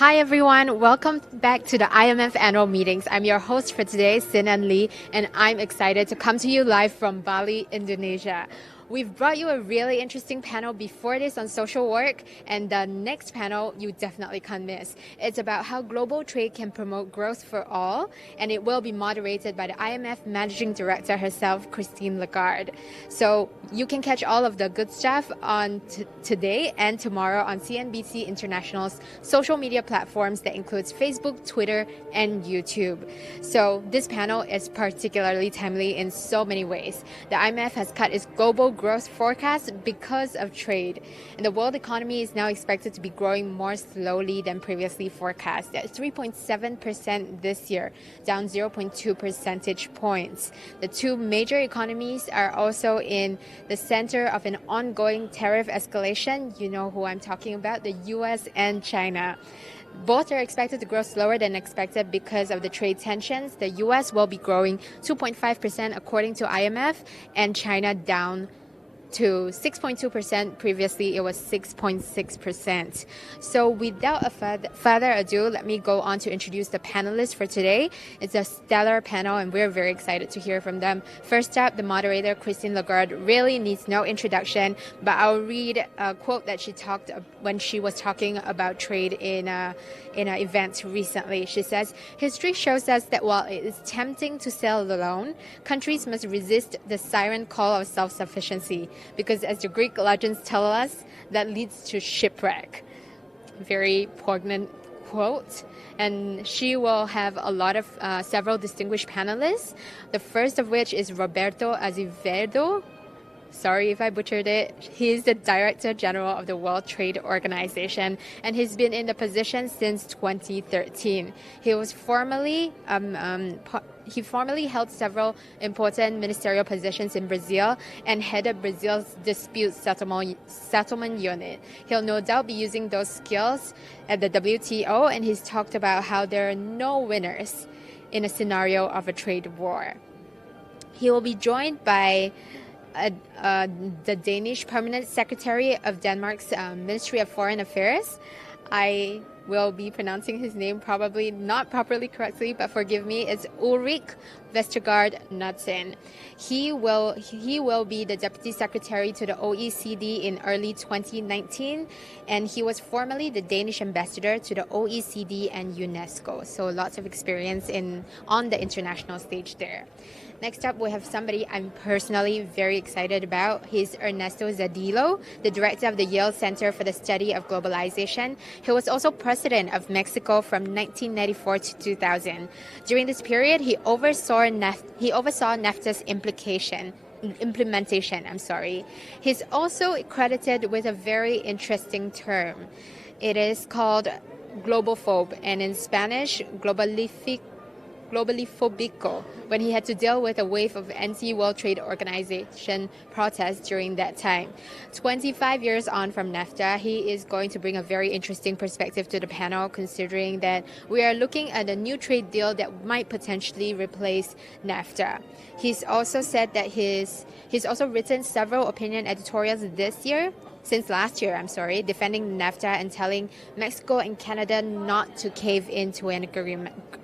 Hi everyone, welcome back to the IMF Annual Meetings. I'm your host for today, Sin and Lee, and I'm excited to come to you live from Bali, Indonesia. We've brought you a really interesting panel before this on social work, and the next panel you definitely can't miss. It's about how global trade can promote growth for all, and it will be moderated by the IMF Managing Director herself, Christine Lagarde. So you can catch all of the good stuff on today and tomorrow on CNBC International's social media platforms that includes Facebook, Twitter, and YouTube. So this panel is particularly timely in so many ways. The IMF has cut its global growth forecast because of trade, and the world economy is now expected to be growing more slowly than previously forecast at 3.7% this year, down 0.2 percentage points. The two major economies are also in the center of an ongoing tariff escalation. You know who I'm talking about, the US and China. Both are expected to grow slower than expected because of the trade tensions. The US will be growing 2.5% according to IMF, and China down to 6.2%. Previously, it was 6.6%. So without further ado, let me go on to introduce the panelists for today. It's a stellar panel, and we're very excited to hear from them. First up, the moderator, Christine Lagarde, really needs no introduction, but I'll read a quote that she talked when she was talking about trade in an event recently. She says, "History shows us that while it is tempting to sail alone, countries must resist the siren call of self-sufficiency, because as the Greek legends tell us, that leads to shipwreck." Very poignant quote. And she will have a lot of several distinguished panelists. The first of which is Roberto Azevedo. Sorry if I butchered it. He is the Director General of the World Trade Organization, and he's been in the position since 2013. He was formerly held several important ministerial positions in Brazil and headed Brazil's dispute settlement unit. He'll no doubt be using those skills at the WTO, and he's talked about how there are no winners in a scenario of a trade war. He will be joined by the Danish Permanent Secretary of Denmark's Ministry of Foreign Affairs. I will be pronouncing his name probably not properly correctly, but forgive me. It's Ulrik Vestergaard Knudsen. He will be the Deputy Secretary to the OECD in early 2019, and he was formerly the Danish Ambassador to the OECD and UNESCO. So lots of experience on the international stage there. Next up, we have somebody I'm personally very excited about. He's Ernesto Zedillo, the director of the Yale Center for the Study of Globalization. He was also president of Mexico from 1994 to 2000. During this period, he oversaw NAFTA's implementation. He's also credited with a very interesting term. It is called globophobe, and in Spanish, globalifobico, when he had to deal with a wave of anti-World Trade Organization protests during that time. 25 years on from NAFTA, he is going to bring a very interesting perspective to the panel, considering that we are looking at a new trade deal that might potentially replace NAFTA. He's also said that he's also written several opinion editorials since last year, defending NAFTA and telling Mexico and Canada not to cave into an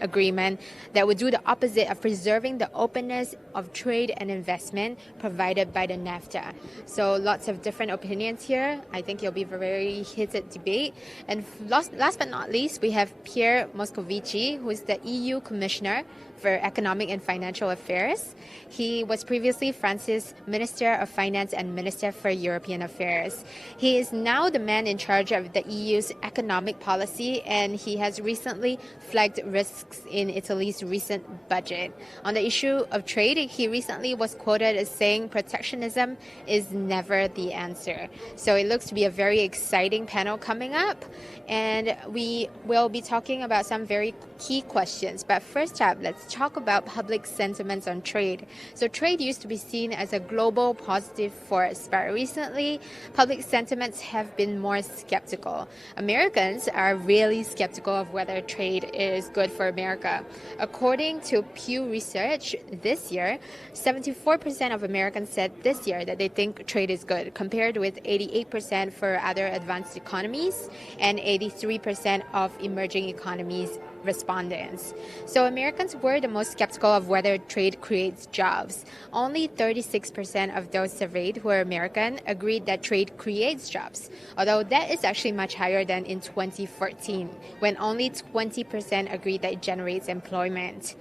agreement that would do the opposite of preserving the openness of trade and investment provided by the NAFTA. So lots of different opinions here. I think it'll be a very heated debate. And last but not least, we have Pierre Moscovici, who is the EU Commissioner for Economic and Financial Affairs. He was previously France's Minister of Finance and Minister for European Affairs. He is now the man in charge of the EU's economic policy, and he has recently flagged risks in Italy's recent budget. On the issue of trade, he recently was quoted as saying protectionism is never the answer. So it looks to be a very exciting panel coming up, and we will be talking about some very key questions. But first up, let's let's talk about public sentiments on trade. So trade used to be seen as a global positive force, but recently public sentiments have been more skeptical. Americans are really skeptical of whether trade is good for America. According to Pew Research, this year, 74% of Americans said this year that they think trade is good, compared with 88% for other advanced economies and 83% of emerging economies respondents. So Americans were the most skeptical of whether trade creates jobs. Only 36% of those surveyed who are American agreed that trade creates jobs, although that is actually much higher than in 2014, when only 20% agreed that it generates employment.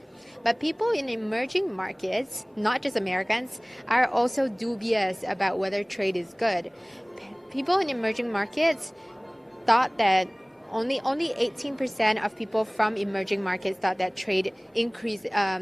But people in emerging markets, not just Americans, are also dubious about whether trade is good. People in emerging markets thought that only 18% of people from emerging markets thought that trade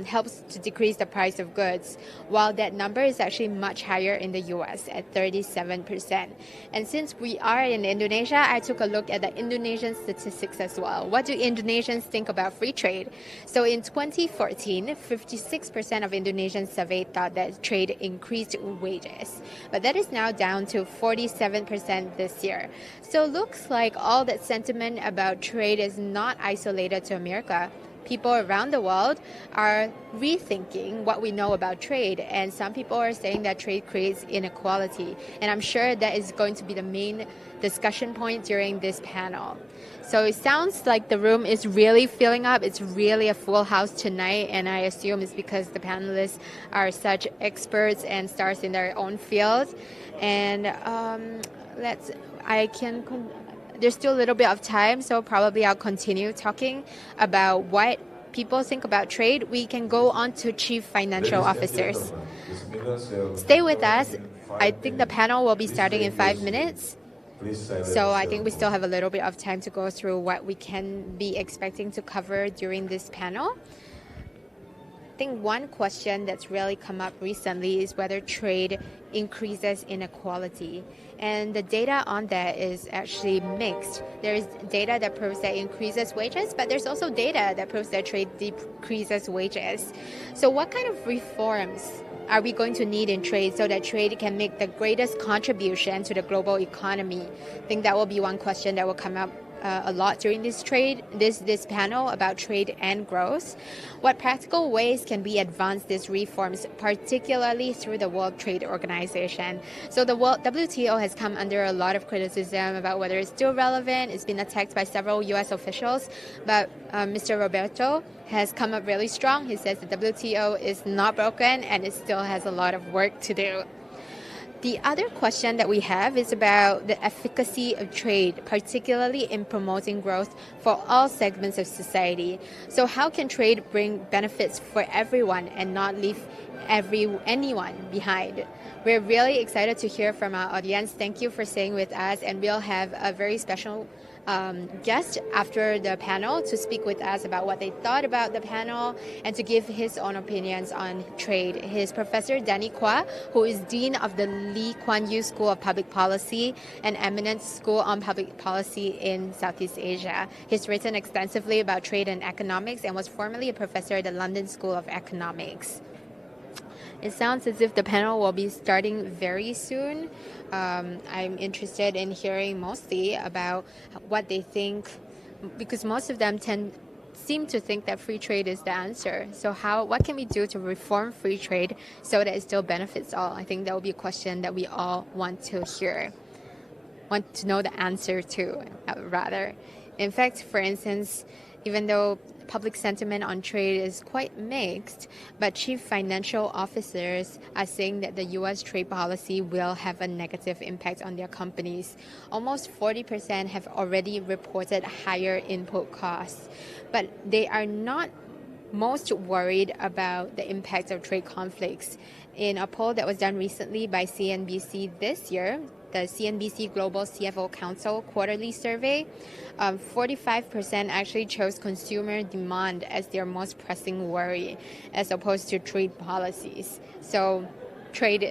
helps to decrease the price of goods, while that number is actually much higher in the US at 37%. And since we are in Indonesia, I took a look at the Indonesian statistics as well. What do Indonesians think about free trade? So in 2014, 56% of Indonesians surveyed thought that trade increased wages, but that is now down to 47% this year. So it looks like all that sentiment about trade is not isolated to America. People around the world are rethinking what we know about trade, and some people are saying that trade creates inequality. And I'm sure that is going to be the main discussion point during this panel. So it sounds like the room is really filling up. It's really a full house tonight, and I assume it's because the panelists are such experts and stars in their own field. And there's still a little bit of time, so probably I'll continue talking about what people think about trade. We can go on to chief financial officers. Stay with us. I think the panel will be starting in 5 minutes. So I think we still have a little bit of time to go through what we can be expecting to cover during this panel. I think one question that's really come up recently is whether trade increases inequality. And the data on that is actually mixed. There's data that proves that it increases wages, but there's also data that proves that trade decreases wages. So what kind of reforms are we going to need in trade so that trade can make the greatest contribution to the global economy? I think that will be one question that will come up a lot during this panel about trade and growth. What practical ways can we advance these reforms, particularly through the World Trade Organization? So the WTO has come under a lot of criticism about whether it's still relevant. It's been attacked by several U.S. officials, but Mr. Roberto has come up really strong. He says the WTO is not broken and it still has a lot of work to do. The other question that we have is about the efficacy of trade, particularly in promoting growth for all segments of society. So how can trade bring benefits for everyone and not leave anyone behind? We're really excited to hear from our audience. Thank you for staying with us, and we'll have a very special guest after the panel to speak with us about what they thought about the panel and to give his own opinions on trade. He's Professor Danny Kwa, who is Dean of the Lee Kuan Yew School of Public Policy, an eminent school on public policy in Southeast Asia. He's written extensively about trade and economics and was formerly a professor at the London School of Economics. It sounds as if the panel will be starting very soon. I'm interested in hearing mostly about what they think, because most of them seem to think that free trade is the answer. So what can we do to reform free trade so that it still benefits all? I think that will be a question that we all want to know the answer to, rather. In fact, for instance, even though public sentiment on trade is quite mixed, but chief financial officers are saying that the U.S. trade policy will have a negative impact on their companies. Almost 40% have already reported higher input costs, but they are not most worried about the impact of trade conflicts. In a poll that was done recently by CNBC this year, the CNBC Global CFO Council quarterly survey, 45% actually chose consumer demand as their most pressing worry, as opposed to trade policies. So trade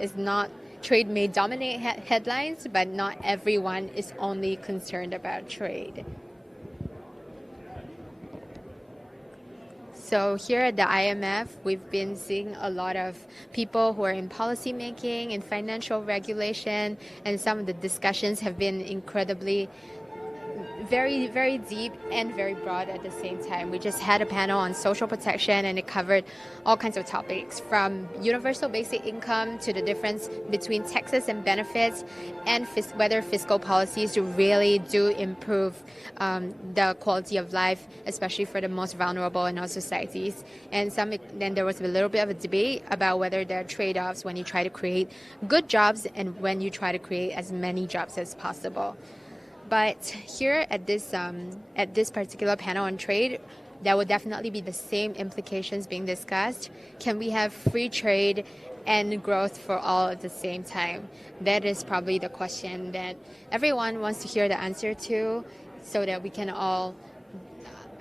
may dominate headlines, but not everyone is only concerned about trade. So here at the IMF, we've been seeing a lot of people who are in policy making, in financial regulation, and some of the discussions have been incredibly very, very deep and very broad at the same time. We just had a panel on social protection, and it covered all kinds of topics from universal basic income to the difference between taxes and benefits, and whether fiscal policies really do improve the quality of life, especially for the most vulnerable in our societies. And then there was a little bit of a debate about whether there are trade-offs when you try to create good jobs and when you try to create as many jobs as possible. But here at this particular panel on trade, there will definitely be the same implications being discussed. Can we have free trade and growth for all at the same time? That is probably the question that everyone wants to hear the answer to, so that we can all,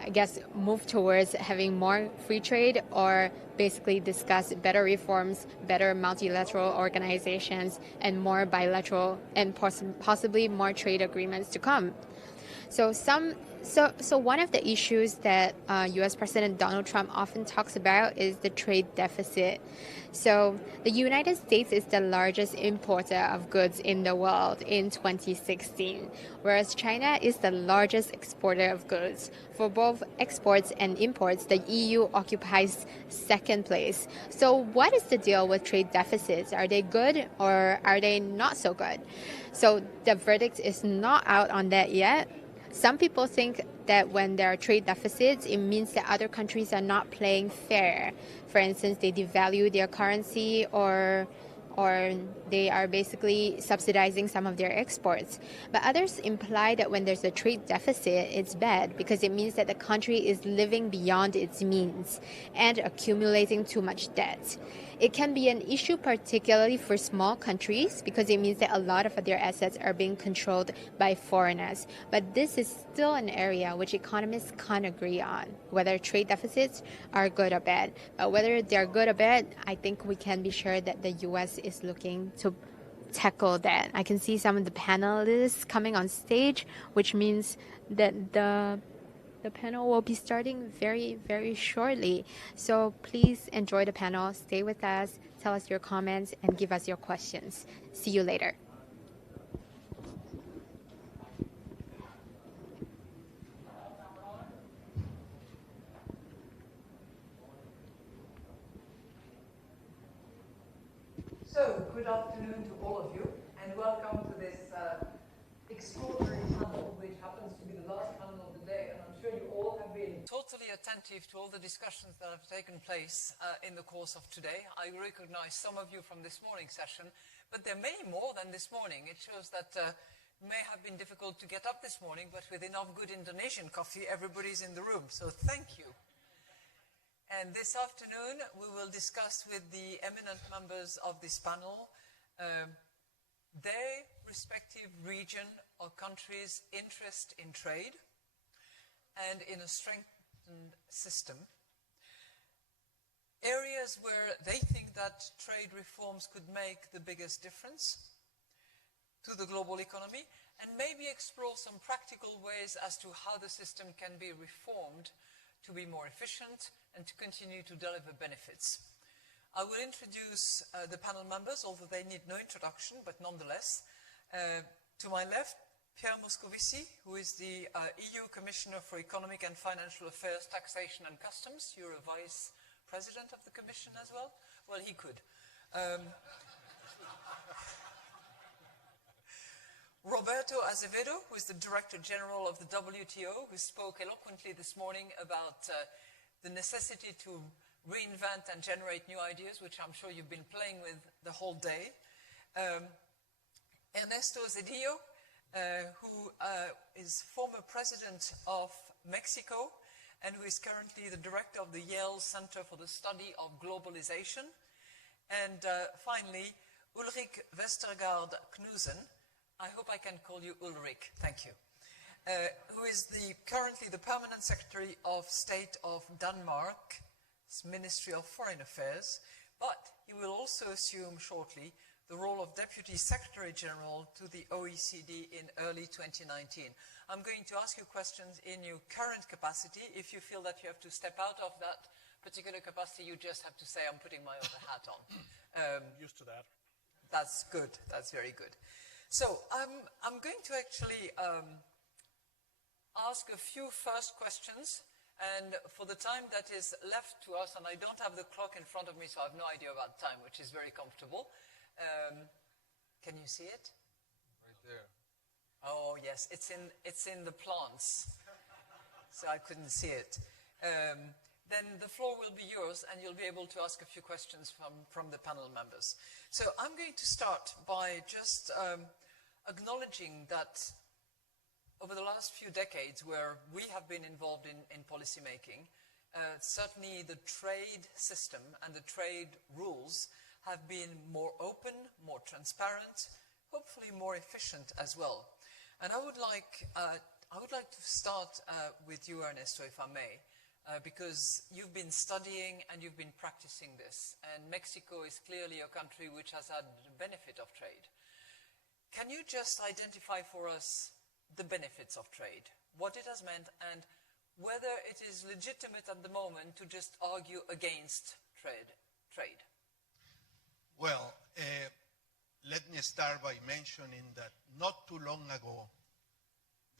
I guess, move towards having more free trade, or basically discuss better reforms, better multilateral organizations, and more bilateral and possibly more trade agreements to come. So one of the issues that U.S. President Donald Trump often talks about is the trade deficit. So the United States is the largest importer of goods in the world in 2016, whereas China is the largest exporter of goods. For both exports and imports, the EU occupies second place. So what is the deal with trade deficits? Are they good or are they not so good? So the verdict is not out on that yet. Some people think that when there are trade deficits, it means that other countries are not playing fair. For instance, they devalue their currency, or they are basically subsidizing some of their exports. But others imply that when there's a trade deficit, it's bad because it means that the country is living beyond its means and accumulating too much debt. It can be an issue particularly for small countries because it means that a lot of their assets are being controlled by foreigners. But this is still an area which economists can't agree on, whether trade deficits are good or bad. But whether they're good or bad, I think we can be sure that the U.S. is looking to tackle that. I can see some of the panelists coming on stage, which means that the panel will be starting very, very shortly. So please enjoy the panel, stay with us, tell us your comments, and give us your questions. See you later. So, good afternoon to all of you, and welcome to this extraordinary panel, which happens to be the last panel of the day, and I'm sure you all have been totally attentive to all the discussions that have taken place in the course of today. I recognize some of you from this morning's session, but there are many more than this morning. It shows that it may have been difficult to get up this morning, but with enough good Indonesian coffee, everybody's in the room, so thank you. And this afternoon, we will discuss with the eminent members of this panel their respective region or country's interest in trade and in a strengthened system. Areas where they think that trade reforms could make the biggest difference to the global economy, and maybe explore some practical ways as to how the system can be reformed to be more efficient and to continue to deliver benefits. I will introduce the panel members, although they need no introduction, but nonetheless. To my left, Pierre Moscovici, who is the EU Commissioner for Economic and Financial Affairs, Taxation and Customs. You're a Vice President of the Commission as well? Well, he could. Roberto Azevedo, who is the Director General of the WTO, who spoke eloquently this morning about the necessity to reinvent and generate new ideas, which I'm sure you've been playing with the whole day. Ernesto Zedillo, who is former President of Mexico and who is currently the Director of the Yale Center for the Study of Globalization. And finally, Ulrik Vestergaard Knudsen. I hope I can call you Ulrik, thank you, who is currently the Permanent Secretary of State of Denmark's Ministry of Foreign Affairs, but he will also assume shortly the role of Deputy Secretary General to the OECD in early 2019. I'm going to ask you questions in your current capacity. If you feel that you have to step out of that particular capacity, you just have to say, I'm putting my other hat on. Used to that. That's good. That's very good. So I'm going to actually ask a few first questions. And for the time that is left to us, and I don't have the clock in front of me, so I have no idea about time, which is very comfortable. Can you see it? Right there. Oh, yes. It's in the plants. So I couldn't see it. Then the floor will be yours, and you'll be able to ask a few questions from the panel members. So I'm going to start by just acknowledging that over the last few decades where we have been involved in policy making, certainly the trade system and the trade rules have been more open, more transparent, hopefully more efficient as well. And I would like to start with you, Ernesto, if I may, because you've been studying and you've been practicing this, and Mexico is clearly a country which has had the benefit of trade. Can you just identify for us the benefits of trade, what it has meant, and whether it is legitimate at the moment to just argue against trade? Well, let me start by mentioning that not too long ago,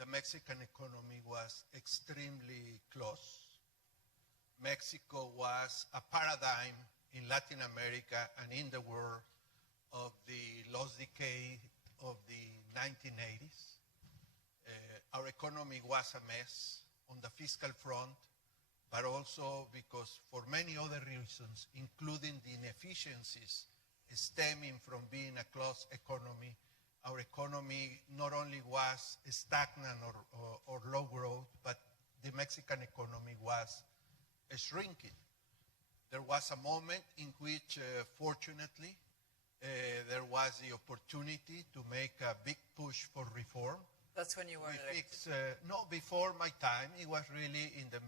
the Mexican economy was extremely close. Mexico was a paradigm in Latin America and in the world of the lost decade of the 1980s. Our economy was a mess on the fiscal front, but also because for many other reasons, including the inefficiencies stemming from being a closed economy, our economy not only was stagnant or low growth, but the Mexican economy was shrinking. There was a moment in which, fortunately, there was the opportunity to make a big push for reform. That's when you were elected. No, before my time. It was really in the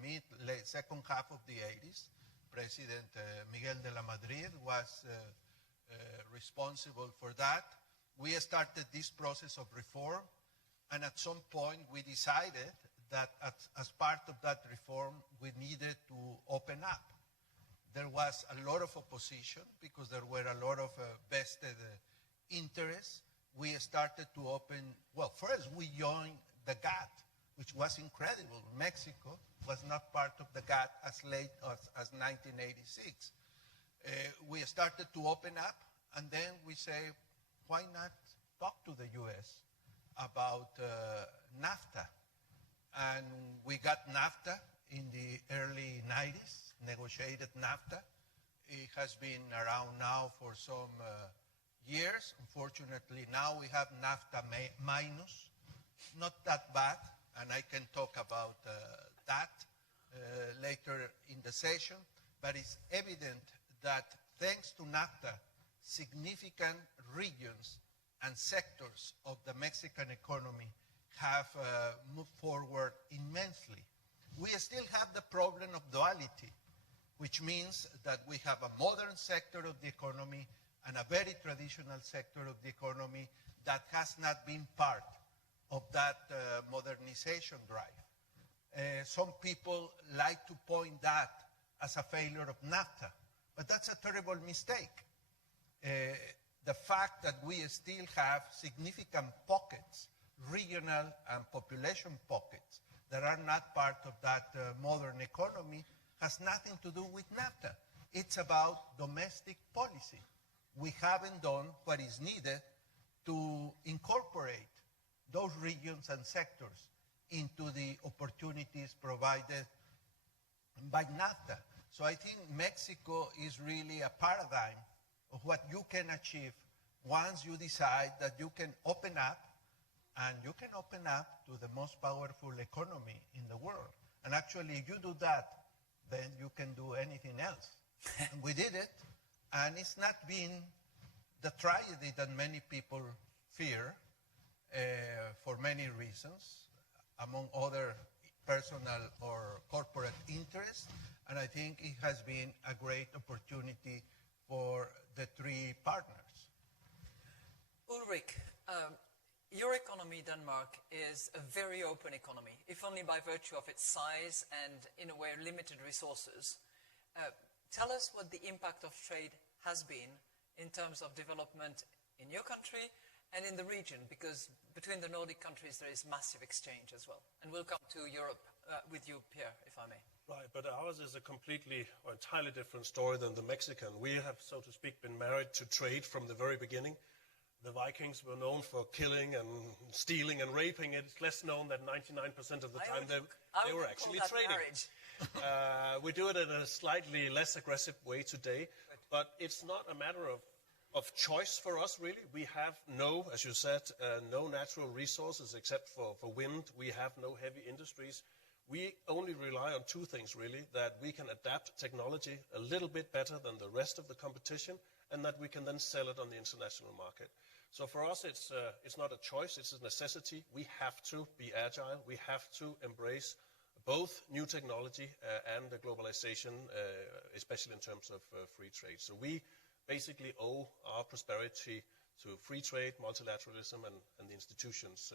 late second half of the 80s. President Miguel de la Madrid was responsible for that. We started this process of reform, and at some point we decided that as part of that reform, we needed to open up. There was a lot of opposition because there were a lot of vested interests. We started to open, well, first we joined the GATT, which was incredible. Mexico was not part of the GATT as late as 1986. We started to open up, and then we say, why not talk to the US about NAFTA? And we got NAFTA in the early 90s, negotiated NAFTA. It has been around now for some years. Unfortunately, now we have NAFTA minus. Not that bad, and I can talk about that later in the session, but it's evident that thanks to NAFTA, significant regions and sectors of the Mexican economy have moved forward immensely. We still have the problem of duality, which means that we have a modern sector of the economy and a very traditional sector of the economy that has not been part of that modernization drive. Some people like to point that as a failure of NAFTA, but that's a terrible mistake. The fact that we still have significant pockets, regional and population pockets, that are not part of that modern economy has nothing to do with NAFTA. It's about domestic policy. We haven't done what is needed to incorporate those regions and sectors into the opportunities provided by NAFTA. So I think Mexico is really a paradigm of what you can achieve once you decide that you can open up, and you can open up to the most powerful economy in the world. And actually, if you do that, then you can do anything else. And we did it, and it's not been the tragedy that many people fear for many reasons, among other personal or corporate interests. And I think it has been a great opportunity for the three partners. Ulrich, your economy, Denmark, is a very open economy, if only by virtue of its size and, in a way, limited resources. Tell us what the impact of trade has been in terms of development in your country and in the region, because between the Nordic countries there is massive exchange as well. And we'll come to Europe with you, Pierre, if I may. Right, but ours is a completely or entirely different story than the Mexican. We have, so to speak, been married to trade from the very beginning. The Vikings were known for killing and stealing and raping. It's less known that 99% of the time they were actually trading. We do it in a slightly less aggressive way today, but it's not a matter of choice for us, really. We have no, as you said, no natural resources except for wind. We have no heavy industries. We only rely on two things, really, that we can adapt technology a little bit better than the rest of the competition, and that we can then sell it on the international market. So for us, it's not a choice, it's a necessity. We have to be agile. We have to embrace both new technology and the globalization, especially in terms of free trade. So we basically owe our prosperity to free trade, multilateralism, and the institutions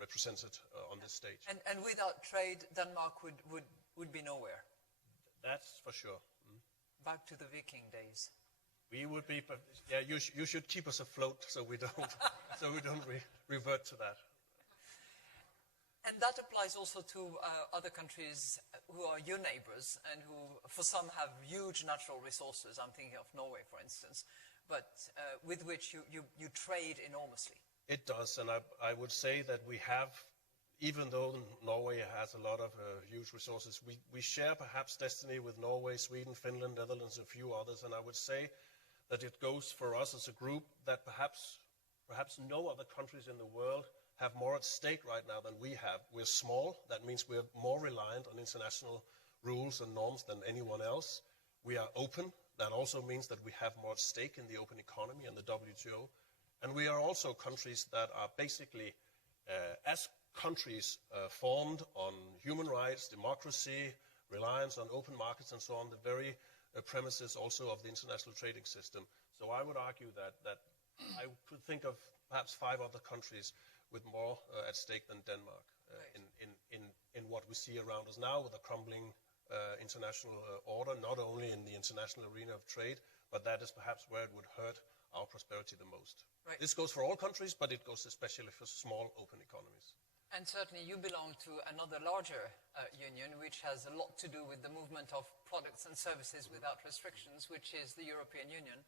represented on this stage. And without trade, Denmark would be nowhere. That's for sure. Back to the Viking days. We would be, yeah. You should keep us afloat so we don't revert to that. And that applies also to other countries who are your neighbors and who, for some, have huge natural resources. I'm thinking of Norway, for instance, but with which you trade enormously. It does, and I would say that we have, even though Norway has a lot of huge resources, we share perhaps destiny with Norway, Sweden, Finland, Netherlands, and a few others, and I would say that it goes for us as a group that perhaps no other countries in the world have more at stake right now than we have. We're small. That means we're more reliant on international rules and norms than anyone else. We are open. That also means that we have more at stake in the open economy and the WTO. And we are also countries that are basically, as countries formed on human rights, democracy, reliance on open markets and so on, the very premises also of the international trading system. So I would argue that I could think of perhaps 5 other countries with more at stake than Denmark in what we see around us now with a crumbling international order, not only in the international arena of trade, but that is perhaps where it would hurt our prosperity the most. Right. This goes for all countries, but it goes especially for small open economies. And certainly you belong to another larger union, which has a lot to do with the movement of products and services without restrictions, which is the European Union.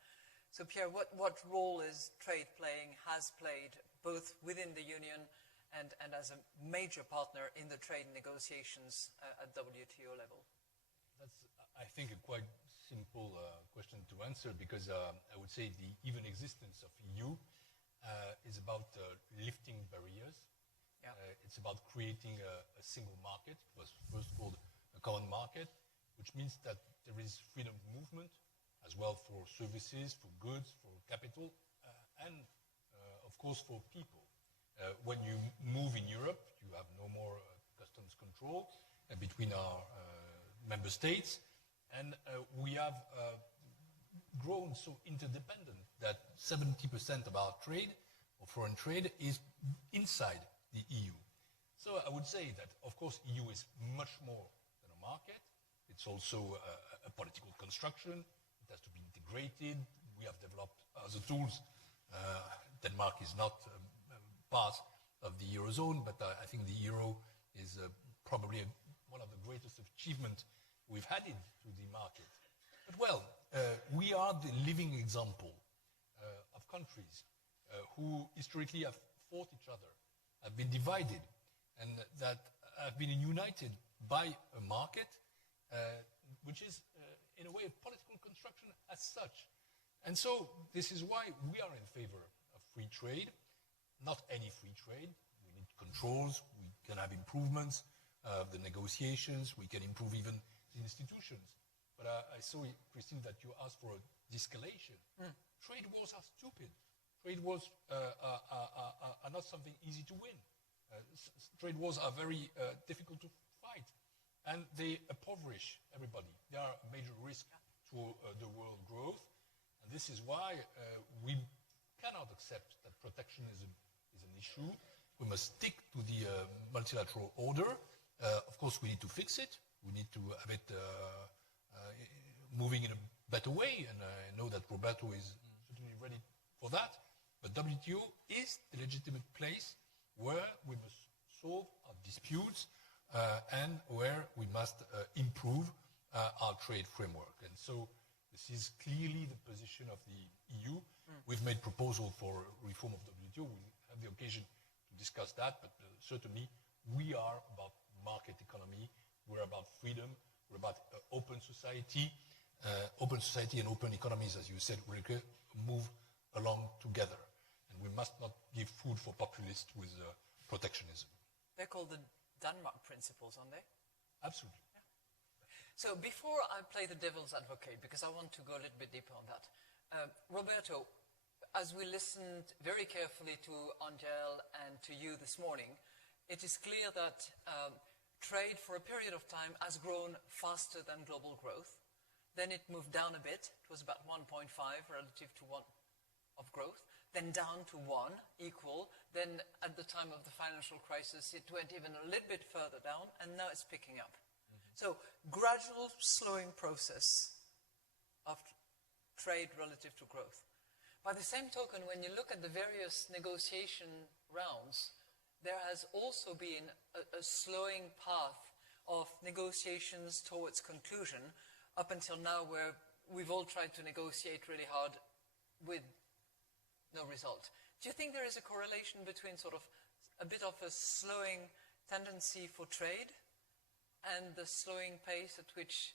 So Pierre, what role is trade playing, has played, both within the Union and as a major partner in the trade negotiations at WTO level? That's, I think, a quite simple question to answer, because I would say the even existence of EU is about lifting barriers. Yeah. It's about creating a single market. It was first called a common market, which means that there is freedom of movement as well for services, for goods, for capital, and of course for people. When you move in Europe, you have no more customs control between our member states, and we have grown so interdependent that 70% of our trade, or foreign trade, is inside the EU. So I would say that, of course, EU is much more than a market. It's also a political construction. It has to be integrated. We have developed other tools. Denmark is not part of the Eurozone, but I think the Euro is probably one of the greatest achievements we've had into the market. But well, we are the living example of countries who historically have fought each other, have been divided, and that have been united by a market, which is, in a way, a political construction as such. And so this is why we are in favor of free trade, not any free trade. We need controls, we can have improvements of the negotiations, we can improve even the institutions. But I saw, Christine, that you asked for a de-escalation. Trade wars are stupid. Trade wars are not something easy to win. Trade wars are very difficult to fight, and they impoverish everybody. They are a major risk to the world growth, and this is why we cannot accept that protectionism is an issue. We must stick to the multilateral order. Of course, we need to fix it. We need to have it moving in a better way, and I know that Roberto is certainly ready for that. But WTO is the legitimate place where we must solve our disputes and where we must improve our trade framework. And so this is clearly the position of the EU. We've made proposal for reform of WTO. We'll have the occasion to discuss that, but certainly we are about market economy. We're about freedom. We're about open society. Open society and open economies, as you said, Ulrike, move along together. And we must not give food for populists with protectionism. They're called the Denmark principles, aren't they? Absolutely. Yeah. So before I play the devil's advocate, because I want to go a little bit deeper on that, Roberto, as we listened very carefully to Angel and to you this morning, it is clear that trade for a period of time has grown faster than global growth. Then it moved down a bit. It was about 1.5 relative to 1 of growth. Then down to 1, equal. Then at the time of the financial crisis, it went even a little bit further down, and now it's picking up. So gradual slowing process of trade relative to growth. By the same token, when you look at the various negotiation rounds, there has also been a slowing path of negotiations towards conclusion up until now, where we've all tried to negotiate really hard with no result. Do you think there is a correlation between sort of a bit of a slowing tendency for trade and the slowing pace at which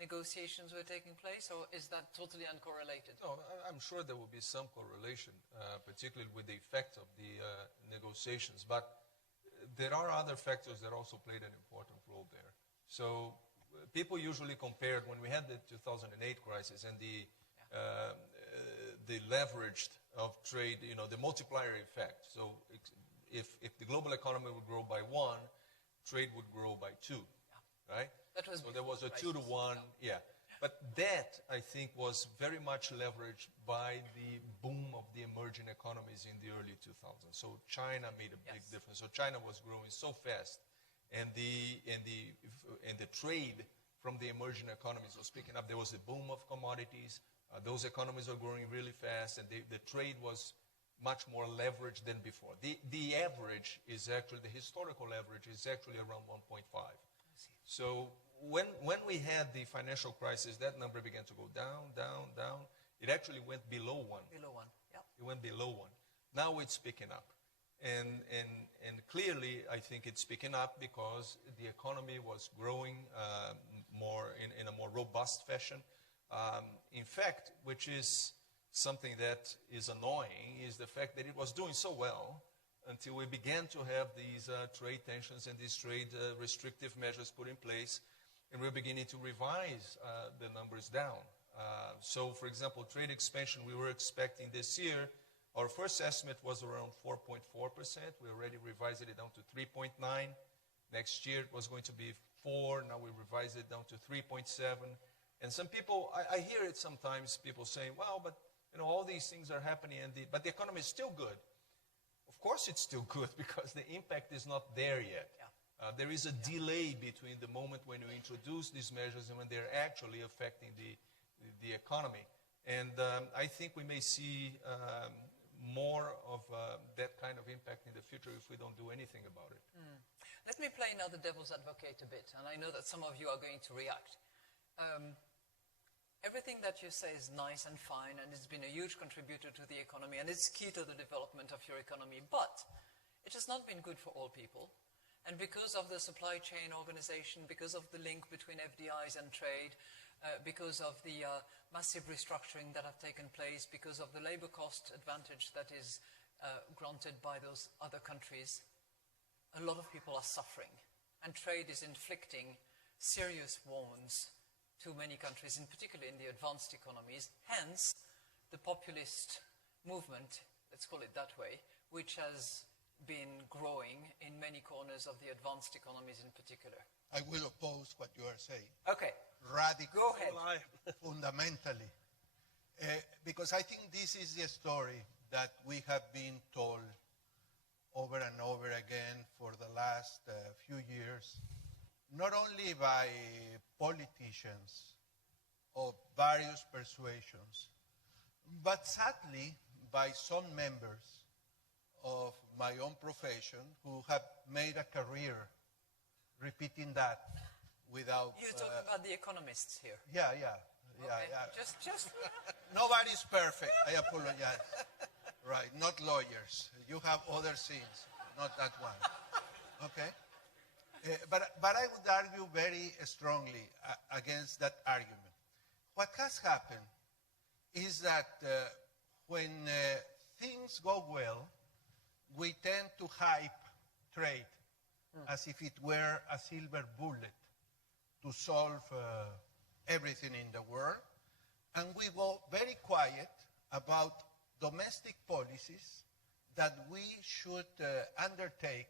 negotiations were taking place, or is that totally uncorrelated? No, I'm sure there will be some correlation, particularly with the effect of the negotiations. But there are other factors that also played an important role there. So people usually compared when we had the 2008 crisis and the leveraged of trade, the multiplier effect. So if the global economy would grow by 1, trade would grow by 2, right? So there was a 2 to 1, yeah. But that, I think, was very much leveraged by the boom of the emerging economies in the early 2000s. So China made a big difference. So China was growing so fast, and the trade from the emerging economies was picking up. There was a boom of commodities. Those economies are growing really fast, and the trade was much more leveraged than before. The average is actually, the historical average is actually around 1.5. So when we had the financial crisis, that number began to go down, down, down. It actually went below 1. Below 1, yeah. It went below 1. Now it's picking up. And clearly, I think it's picking up because the economy was growing more in a more robust fashion. In fact, which is something that is annoying, is the fact that it was doing so well until we began to have these trade tensions and these trade restrictive measures put in place, and we're beginning to revise the numbers down. So, for example, trade expansion, we were expecting this year, our first estimate was around 4.4%. We already revised it down to 3.9. Next year it was going to be 4. Now we revised it down to 3.7. And some people, I hear it sometimes, people saying, well, but all these things are happening, but the economy is still good. Of course it's still good because the impact is not there yet. Yeah. There is a delay between the moment when you introduce these measures and when they're actually affecting the economy. And I think we may see more of that kind of impact in the future if we don't do anything about it. Let me play now the devil's advocate a bit, and I know that some of you are going to react. Everything that you say is nice and fine, and it's been a huge contributor to the economy, and it's key to the development of your economy, but it has not been good for all people. And because of the supply chain organization, because of the link between FDIs and trade, because of the massive restructuring that have taken place, because of the labor cost advantage that is granted by those other countries, a lot of people are suffering. And trade is inflicting serious wounds to many countries, in particular in the advanced economies. Hence, the populist movement, let's call it that way, which has been growing in many corners of the advanced economies in particular. I will oppose what you are saying. Okay. Radically. Go ahead. Fundamentally. Because I think this is the story that we have been told over and over again for the last few years, not only by politicians of various persuasions, but sadly by some members of my own profession who have made a career repeating that without... You're talking about the economists here. Yeah. Just Nobody's perfect. I apologize. Right, not lawyers. You have other sins, not that one. Okay? But I would argue very strongly against that argument. What has happened is that when things go well, we tend to hype trade as if it were a silver bullet to solve everything in the world. And we go very quiet about domestic policies that we should undertake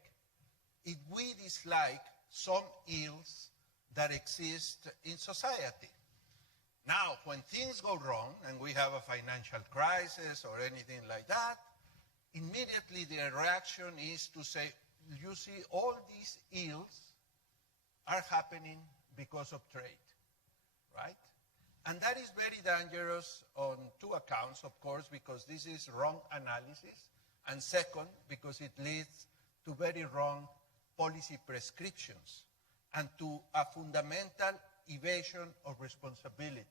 if we dislike some ills that exist in society. Now, when things go wrong and we have a financial crisis or anything like that, immediately the reaction is to say, you see, all these ills are happening because of trade, right? And that is very dangerous on two accounts, of course, because this is wrong analysis, and second, because it leads to very wrong policy prescriptions and to a fundamental evasion of responsibility.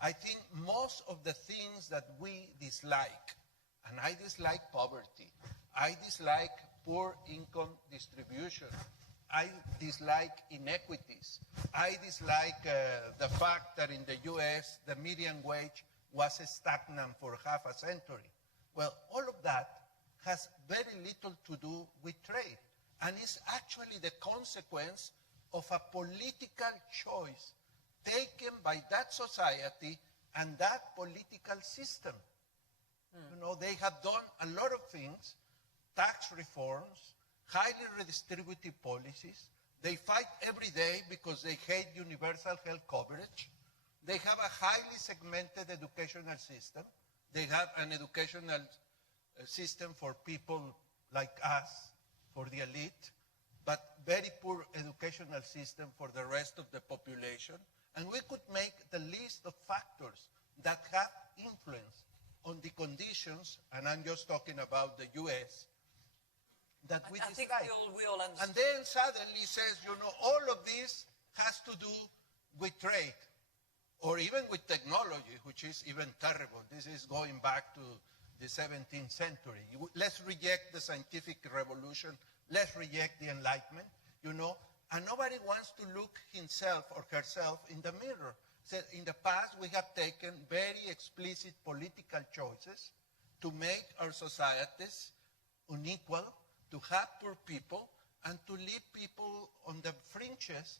I think most of the things that we dislike, and I dislike poverty, I dislike poor income distribution, I dislike inequities, I dislike the fact that in the US the median wage was stagnant for half a century. Well, all of that has very little to do with trade, and is actually the consequence of a political choice taken by that society and that political system. You know, they have done a lot of things, tax reforms, highly redistributive policies. They fight every day because they hate universal health coverage. They have a highly segmented educational system. They have an educational system for people like us, for the elite, but very poor educational system for the rest of the population. And we could make the list of factors that have influence on the conditions, and I'm just talking about the US, that we dislike. I think we all understand. And then suddenly says, you know, all of this has to do with trade, or even with technology, which is even terrible. This is going back to the 17th century. Let's reject the scientific revolution. Let's reject the Enlightenment, you know. And nobody wants to look himself or herself in the mirror. So in the past, we have taken very explicit political choices to make our societies unequal, to have poor people, and to leave people on the fringes,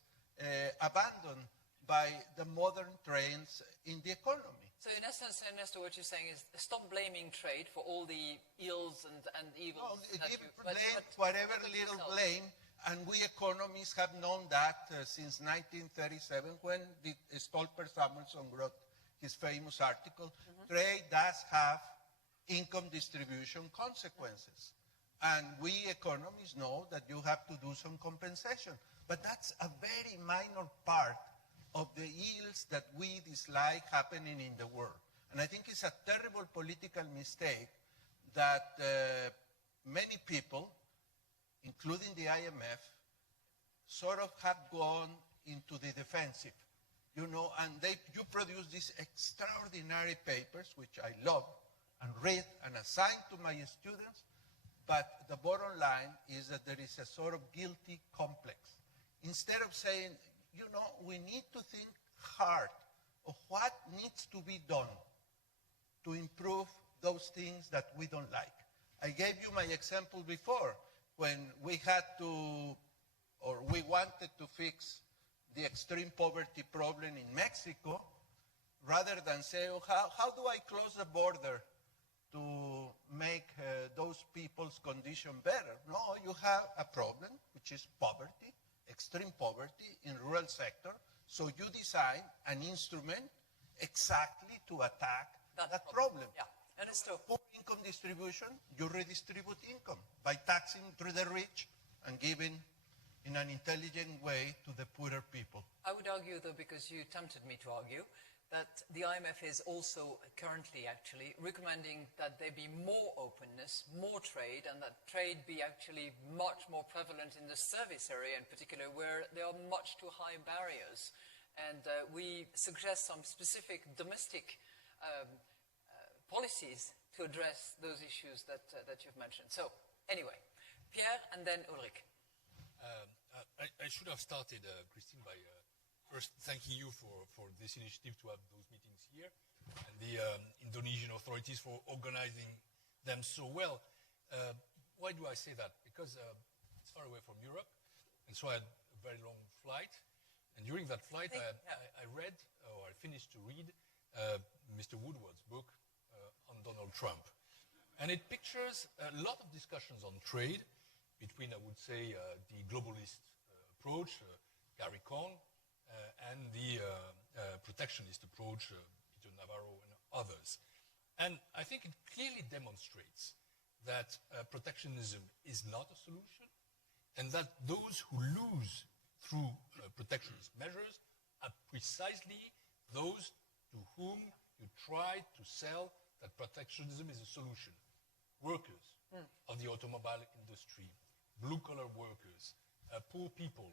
abandoned by the modern trends in the economy. So in essence, Ernesto, what you're saying is stop blaming trade for all the ills and evils. Whatever little blame, and we economists have known that since 1937, when Stolper Samuelson wrote his famous article, trade does have income distribution consequences. And we economists know that you have to do some compensation. But that's a very minor part of the ills that we dislike happening in the world. And I think it's a terrible political mistake that many people, including the IMF, sort of have gone into the defensive, you know, and you produce these extraordinary papers, which I love and read and assign to my students, but the bottom line is that there is a sort of guilty complex. Instead of saying, you know, we need to think hard of what needs to be done to improve those things that we don't like. I gave you my example before, when we had to, or we wanted to fix the extreme poverty problem in Mexico, rather than say, oh, how do I close the border to make those people's condition better? No, you have a problem, which is poverty, extreme poverty in rural sector, so you design an instrument exactly to attack that problem. Yeah. Ernesto. Poor income distribution, you redistribute income by taxing through the rich and giving in an intelligent way to the poorer people. I would argue, though, because you tempted me to argue, that the IMF is also currently actually recommending that there be more openness, more trade, and that trade be actually much more prevalent in the service area in particular, where there are much too high barriers. And we suggest some specific domestic policies to address those issues that you've mentioned. So, anyway, Pierre and then Ulrich. I should have started, Christine, by first thanking you for this initiative to have those meetings here, and the Indonesian authorities for organizing them so well. Why do I say that? Because it's far away from Europe, and so I had a very long flight. And during that flight, I read, or I finished to read, Mr. Woodward's book on Donald Trump. And it pictures a lot of discussions on trade between, I would say, the globalist approach, Gary Cohn, and the protectionist approach, Peter Navarro and others. And I think it clearly demonstrates that protectionism is not a solution, and that those who lose through protectionist measures are precisely those to whom you try to sell that protectionism is a solution. Workers of the automobile industry, blue-collar workers, poor people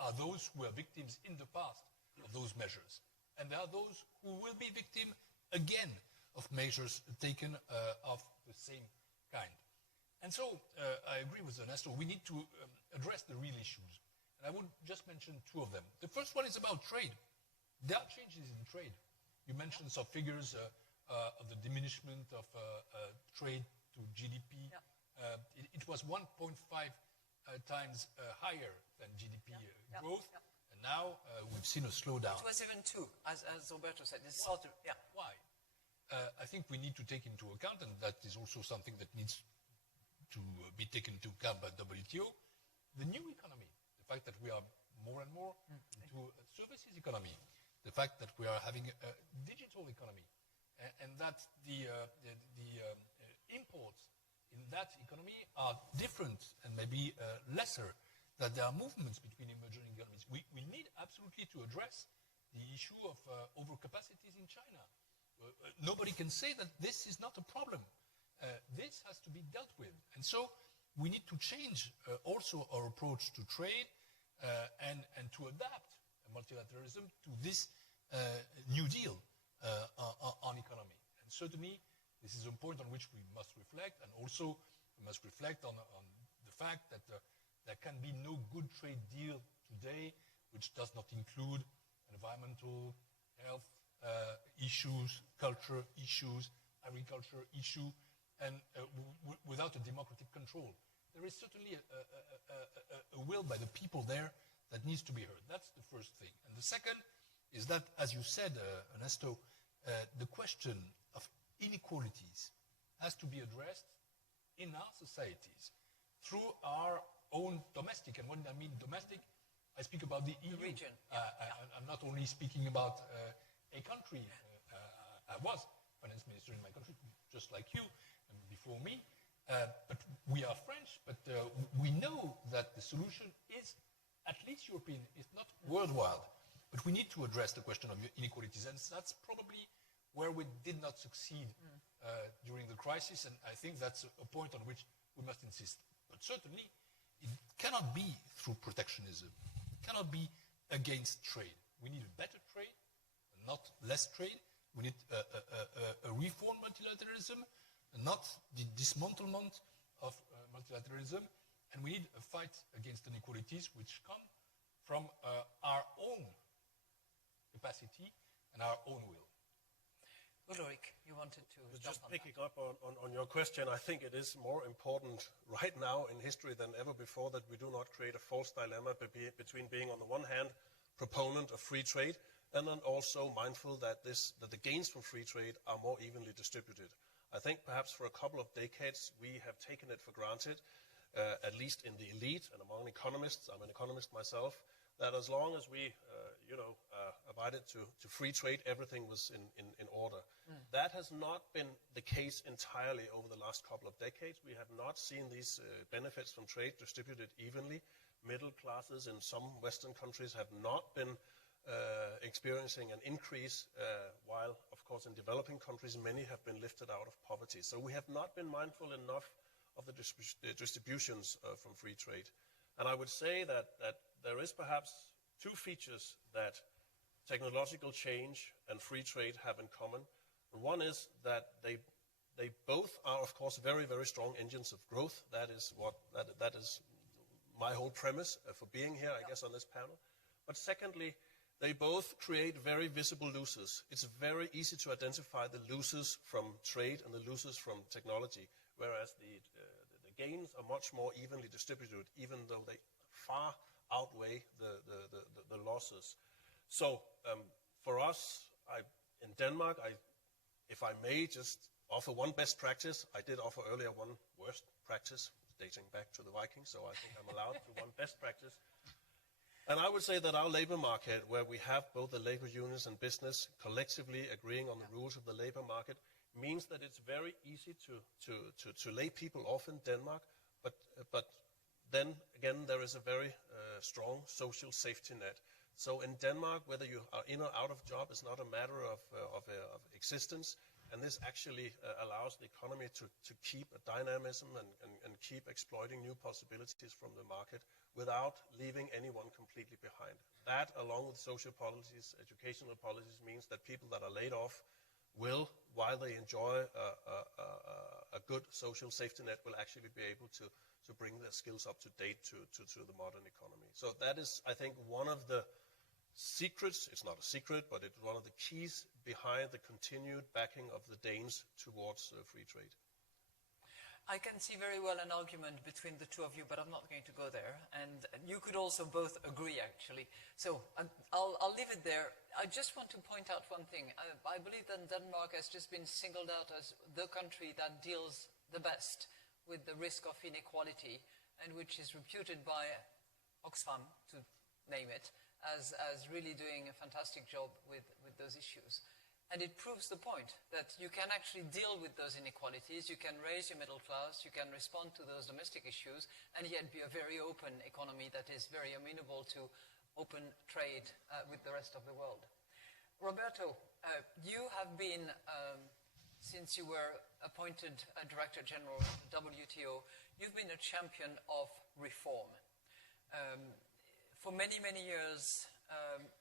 are those who were victims in the past of those measures. And there are those who will be victim again of measures taken of the same kind. And so I agree with Ernesto. We need to address the real issues. And I would just mention two of them. The first one is about trade. There are changes in trade. You mentioned some figures of the diminishment of trade to GDP. Yeah. It was 1.5 times higher than GDP growth. Yeah. And now we've seen a slowdown. It was even 2, as Roberto said. It's sort of, Why? I think we need to take into account, and that is also something that needs to be taken into account by WTO, the new economy, the fact that we are more and more into a services economy, the fact that we are having a digital economy, and that the imports in that economy are different and maybe lesser, that there are movements between emerging economies. We need absolutely to address the issue of overcapacities in China. Nobody can say that this is not a problem. This has to be dealt with. And so we need to change also our approach to trade and to adapt multilateralism to this New Deal on economy. And certainly this is a point on which we must reflect, and also we must reflect on the fact that there can be no good trade deal today which does not include environmental, health issues, culture issues, agriculture issue, and without a democratic control. There is certainly a will by the people there that needs to be heard. That's the first thing. And the second is that, as you said, Ernesto, the question of inequalities has to be addressed in our societies through our own domestic. And when I mean domestic, I speak about the EU. Region. I'm not only speaking about a country. I was finance minister in my country, just like you, and before me. But we are French, but we know that the solution is at least European, it's not worldwide. But we need to address the question of inequalities, and that's probably where we did not succeed during the crisis, and I think that's a point on which we must insist. But certainly, it cannot be through protectionism. It cannot be against trade. We need a better trade, not less trade. We need a reformed multilateralism, not the dismantlement of multilateralism, and we need a fight against inequalities which come from our own capacity and our own will. Ulrich, you wanted to just picking up on your question, I think it is more important right now in history than ever before that we do not create a false dilemma between being, on the one hand, proponent of free trade, and then also mindful that the gains from free trade are more evenly distributed. I think perhaps for a couple of decades we have taken it for granted, at least in the elite and among economists. I'm an economist myself, that as long as we, abided to free trade, everything was in order. That has not been the case entirely over the last couple of decades. We have not seen these benefits from trade distributed evenly. Middle classes in some Western countries have not been experiencing an increase, while, of course, in developing countries, many have been lifted out of poverty. So we have not been mindful enough of the distributions from free trade. And I would say that there is perhaps two features that technological change and free trade have in common. And one is that they both are, of course, very, very strong engines of growth. That is my whole premise for being here, I guess, on this panel. But secondly, they both create very visible losers. It's very easy to identify the losers from trade and the losers from technology, whereas the gains are much more evenly distributed, even though they far outweigh the losses. So for us, in Denmark, if I may just offer one best practice, I did offer earlier one worst practice, dating back to the Vikings, so I think I'm allowed to one best practice. And I would say that our labor market, where we have both the labor unions and business collectively agreeing on the rules of the labor market, means that it's very easy to lay people off in Denmark, but then again there is a very strong social safety net. So in Denmark, whether you are in or out of job is not a matter of existence, and this actually allows the economy to keep a dynamism and keep exploiting new possibilities from the market without leaving anyone completely behind. That, along with social policies, educational policies, means that people that are laid off will, while they enjoy a good social safety net, will actually be able to bring their skills up to date to the modern economy. So that is, I think, one of the secrets. It's not a secret, but it's one of the keys behind the continued backing of the Danes towards free trade. I can see very well an argument between the two of you, but I'm not going to go there. And you could also both agree, actually. So I'll leave it there. I just want to point out one thing. I believe that Denmark has just been singled out as the country that deals the best with the risk of inequality, and which is reputed by Oxfam, to name it, as really doing a fantastic job with those issues. And it proves the point that you can actually deal with those inequalities, you can raise your middle class, you can respond to those domestic issues, and yet be a very open economy that is very amenable to open trade with the rest of the world. Roberto, you have been, since you were appointed Director General of the WTO, you've been a champion of reform. For many, many years,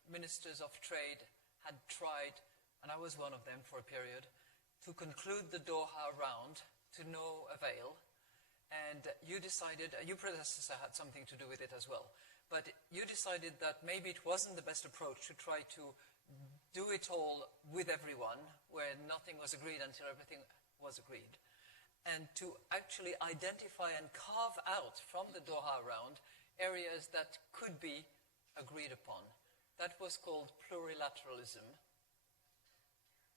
ministers of trade had tried, and I was one of them for a period, to conclude the Doha round to no avail. And you decided, your predecessor had something to do with it as well, but you decided that maybe it wasn't the best approach to try to do it all with everyone, where nothing was agreed until everything was agreed, and to actually identify and carve out from the Doha round areas that could be agreed upon. That was called plurilateralism.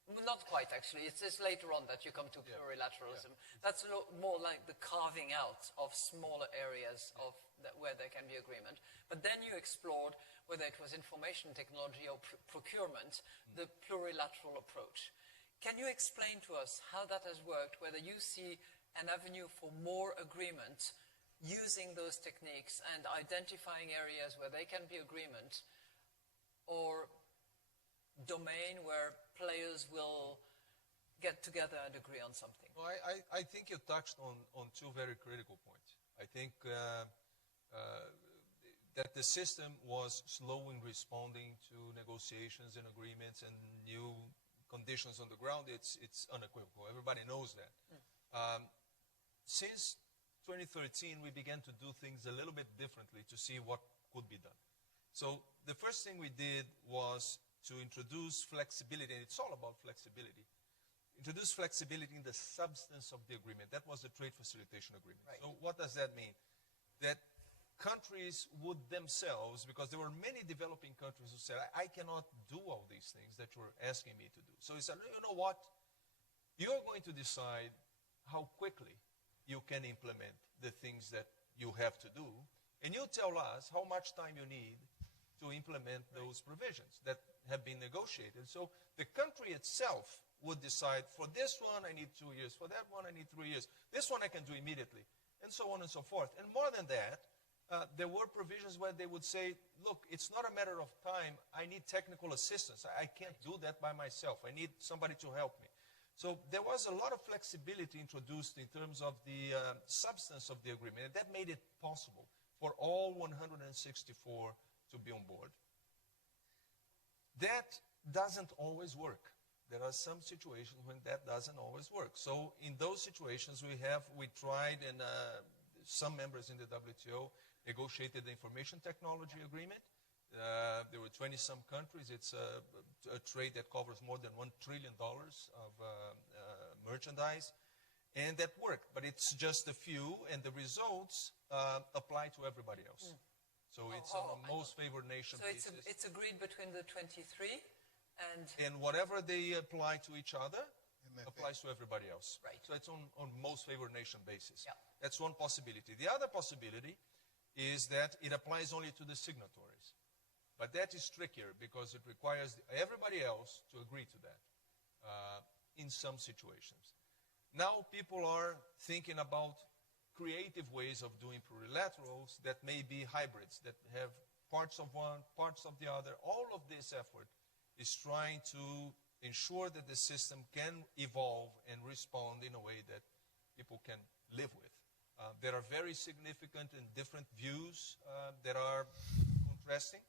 Not quite, actually. It's just later on that you come to plurilateralism. Yeah. That's more like the carving out of smaller areas of where there can be agreement. But then you explored, whether it was information technology or procurement, the plurilateral approach. Can you explain to us how that has worked, whether you see an avenue for more agreement using those techniques and identifying areas where they can be agreement, or domain where players will get together and agree on something? Well, I think you touched on two very critical points. I think that the system was slow in responding to negotiations and agreements and new conditions on the ground. It's unequivocal. Everybody knows that. Since 2013, we began to do things a little bit differently to see what could be done. So the first thing we did was to introduce flexibility, and it's all about flexibility. Introduce flexibility in the substance of the agreement. That was the trade facilitation agreement. Right. So what does that mean? That countries would themselves, because there were many developing countries who said, I cannot do all these things that you're asking me to do. So he said, you know what? You're going to decide how quickly you can implement the things that you have to do, and you tell us how much time you need to implement those provisions that have been negotiated. So the country itself would decide, for this one I need 2 years, for that one I need 3 years, this one I can do immediately, and so on and so forth. And more than that, there were provisions where they would say, look, it's not a matter of time, I need technical assistance. I can't do that by myself. I need somebody to help me. So there was a lot of flexibility introduced in terms of the substance of the agreement, and that made it possible for all 164 to be on board. That doesn't always work. There are some situations when that doesn't always work. So in those situations, we tried, and some members in the WTO negotiated the Information Technology Agreement. There were 20-some countries. It's a trade that covers more than $1 trillion of merchandise. And that worked, but it's just a few, and the results apply to everybody else. So it's on a most favored nation basis. So it's agreed between the 23 and whatever they apply to each other MFA. applies to everybody else. Right. So it's on most favored nation basis. Yeah. That's one possibility. The other possibility is that it applies only to the signatories. But that is trickier because it requires everybody else to agree to that in some situations. Now people are thinking about creative ways of doing plurilaterals that may be hybrids, that have parts of one, parts of the other. All of this effort is trying to ensure that the system can evolve and respond in a way that people can live with. There are very significant and different views that are contrasting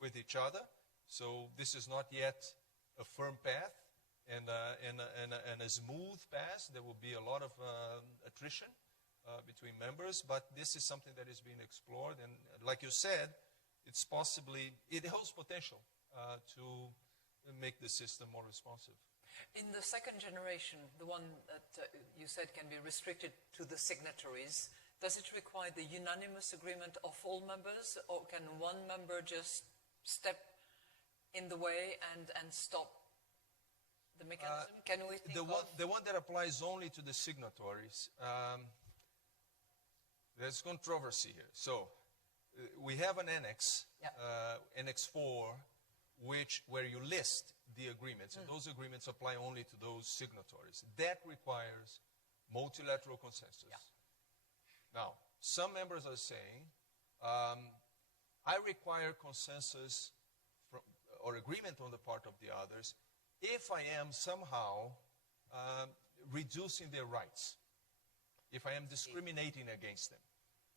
with each other. So this is not yet a firm path and a smooth path. There will be a lot of attrition between members, but this is something that is being explored. And like you said, it holds potential to make the system more responsive. In the second generation, the one that you said can be restricted to the signatories, does it require the unanimous agreement of all members, or can one member just step in the way and stop the mechanism? Can we think the one that applies only to the signatories, there's controversy here. So we have an annex, Annex 4, where you list the agreements, and those agreements apply only to those signatories. That requires multilateral consensus. Yeah. Now, some members are saying, I require consensus or agreement on the part of the others if I am somehow reducing their rights, if I am discriminating against them.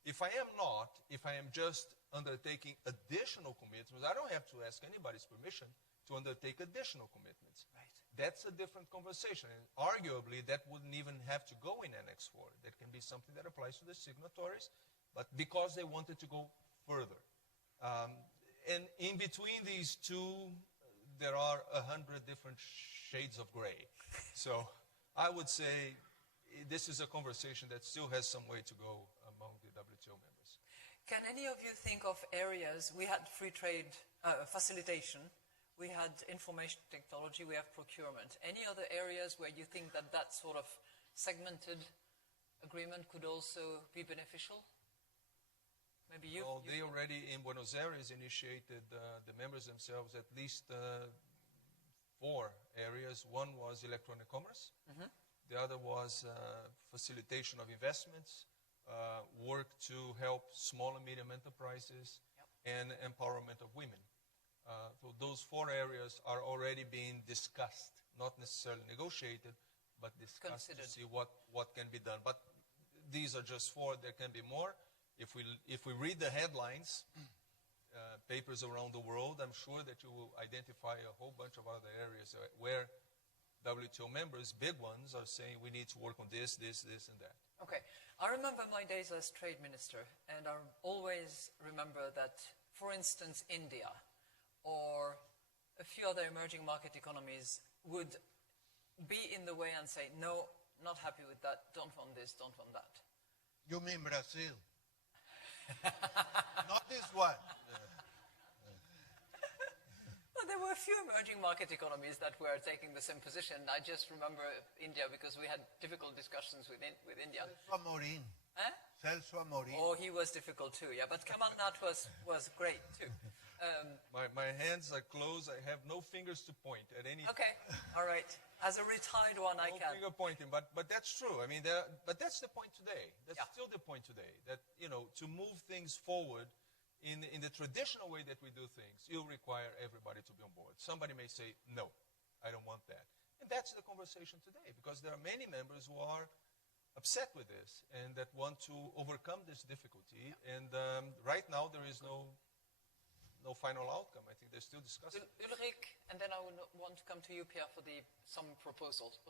If I am not, if I am just undertaking additional commitments, I don't have to ask anybody's permission to undertake additional commitments. Right. That's a different conversation. And arguably, that wouldn't even have to go in Annex 4. That can be something that applies to the signatories, but because they wanted to go further. And in between these two, there are 100 different shades of gray. So I would say this is a conversation that still has some way to go among the WTO members. Can any of you think of areas? We had free trade facilitation, we had information technology, we have procurement. Any other areas where you think that that sort of segmented agreement could also be beneficial? Maybe you? Well, they already in Buenos Aires initiated the members themselves at least 4 areas. One was electronic commerce. The other was facilitation of investments, work to help small and medium enterprises, and empowerment of women. So those 4 areas are already being discussed, not necessarily negotiated, but discussed to see what can be done. But these are just 4. There can be more. If we read the headlines, papers around the world, I'm sure that you will identify a whole bunch of other areas where WTO members, big ones, are saying we need to work on this, this, this, and that. Okay. I remember my days as trade minister, and I always remember that, for instance, India or a few other emerging market economies would be in the way and say, no, not happy with that, don't want this, don't want that. You mean Brazil? Not this one. Well, there were a few emerging market economies that were taking the same position. I just remember India because we had difficult discussions with India. Celso Amorim. Eh? Celso Amorim. Oh, he was difficult too, yeah. But Kamal Nath was great too. My hands are closed. I have no fingers to point at any. Okay, all right. As a retired one, I No can. finger pointing, but that's true. I mean, but that's the point today. That's still the point today. That to move things forward in the traditional way that we do things, you require everybody to be on board. Somebody may say, no, I don't want that, and that's the conversation today, because there are many members who are upset with this and that want to overcome this difficulty. And right now, there is no final outcome. I think they're still discussing. Ulrich, and then I would want to come to you, Pierre, for some proposals.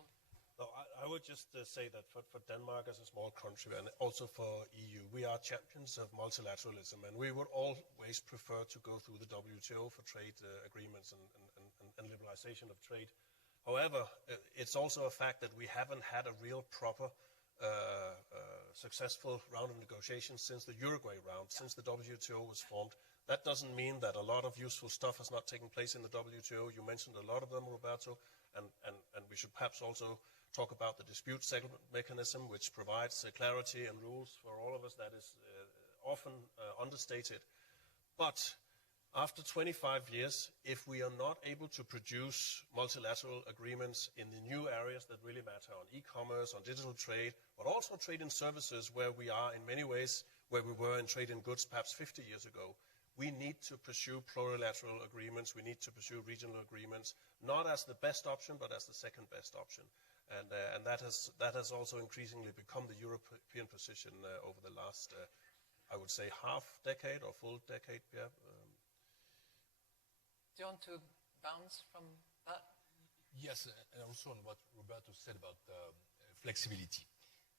No, I would just say that for Denmark as a small country, and also for EU, we are champions of multilateralism, and we would always prefer to go through the WTO for trade agreements and liberalization of trade. However, it's also a fact that we haven't had a real proper successful round of negotiations since the Uruguay round, since the WTO was formed. That doesn't mean that a lot of useful stuff has not taken place in the WTO. You mentioned a lot of them, Roberto, and we should perhaps also talk about the dispute settlement mechanism, which provides clarity and rules for all of us. That is often understated. But after 25 years, if we are not able to produce multilateral agreements in the new areas that really matter, on e-commerce, on digital trade, but also trade in services, where we are in many ways where we were in trade in goods perhaps 50 years ago, we need to pursue plurilateral agreements. We need to pursue regional agreements, not as the best option, but as the second best option. And that has also increasingly become the European position over the last, I would say, half decade or full decade, Pierre. Do you want to bounce from that? Yes, and also on what Roberto said about flexibility.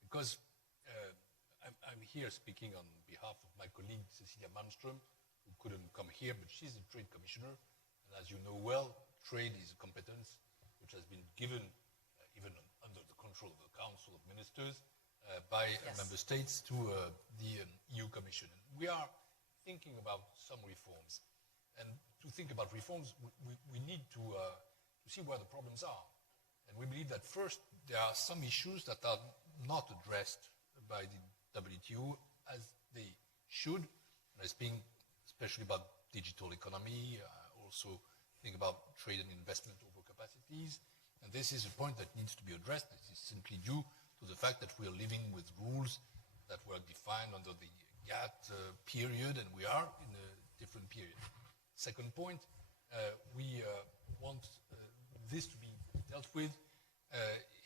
Because I'm here speaking on behalf of my colleague Cecilia Malmström, who couldn't come here, but she's the trade commissioner. And as you know well, trade is a competence which has been given, even under the control of the Council of Ministers, by member states to the EU Commission. And we are thinking about some reforms. And to think about reforms, we need to see where the problems are. And we believe that first, there are some issues that are not addressed by the WTO as they should. And I speak especially about digital economy, also think about trade and investment overcapacities. And this is a point that needs to be addressed. This is simply due to the fact that we are living with rules that were defined under the GATT period, and we are in a different period. Second point, we want this to be dealt with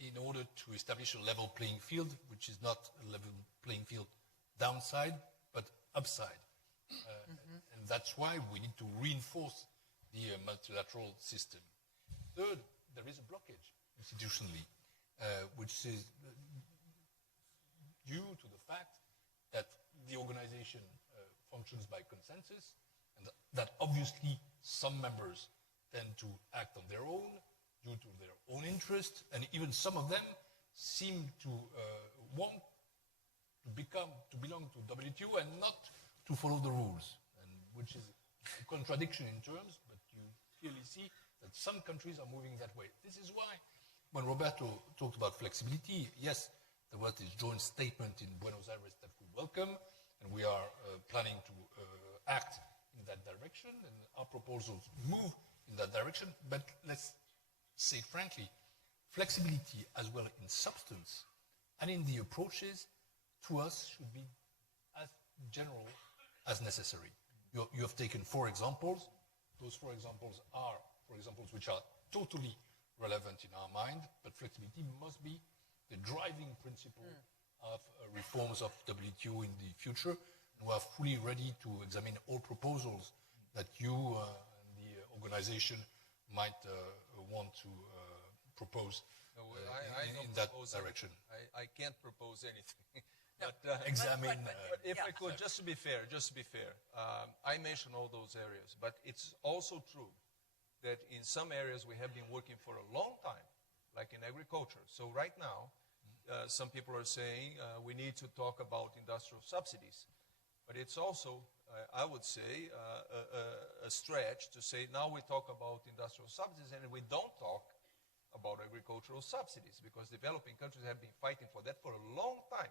in order to establish a level playing field, which is not a level playing field downside, but upside. And that's why we need to reinforce the multilateral system. Third, there is a blockage institutionally, which is due to the fact that the organization functions by consensus, and that obviously some members tend to act on their own due to their own interest, and even some of them seem to want to belong to WTO and not to follow the rules, and which is a contradiction in terms, but you clearly see that some countries are moving that way. This is why, when Roberto talked about flexibility, yes, there was this joint statement in Buenos Aires that we welcome, and we are planning to act in that direction, and our proposals move in that direction. But let's say frankly, flexibility as well in substance and in the approaches to us should be as general as necessary. You have taken 4 examples. Those 4 examples are 4 examples which are totally relevant in our mind, but flexibility must be the driving principle of reforms of WTO in the future. And we are fully ready to examine all proposals that you and the organization might want to propose in that direction. I can't propose anything. But, examine. But if I could, just to be fair, I mentioned all those areas, but it's also true that in some areas we have been working for a long time, like in agriculture. So right now, some people are saying we need to talk about industrial subsidies. But it's also, I would say, a stretch to say now we talk about industrial subsidies and we don't talk about agricultural subsidies, because developing countries have been fighting for that for a long time.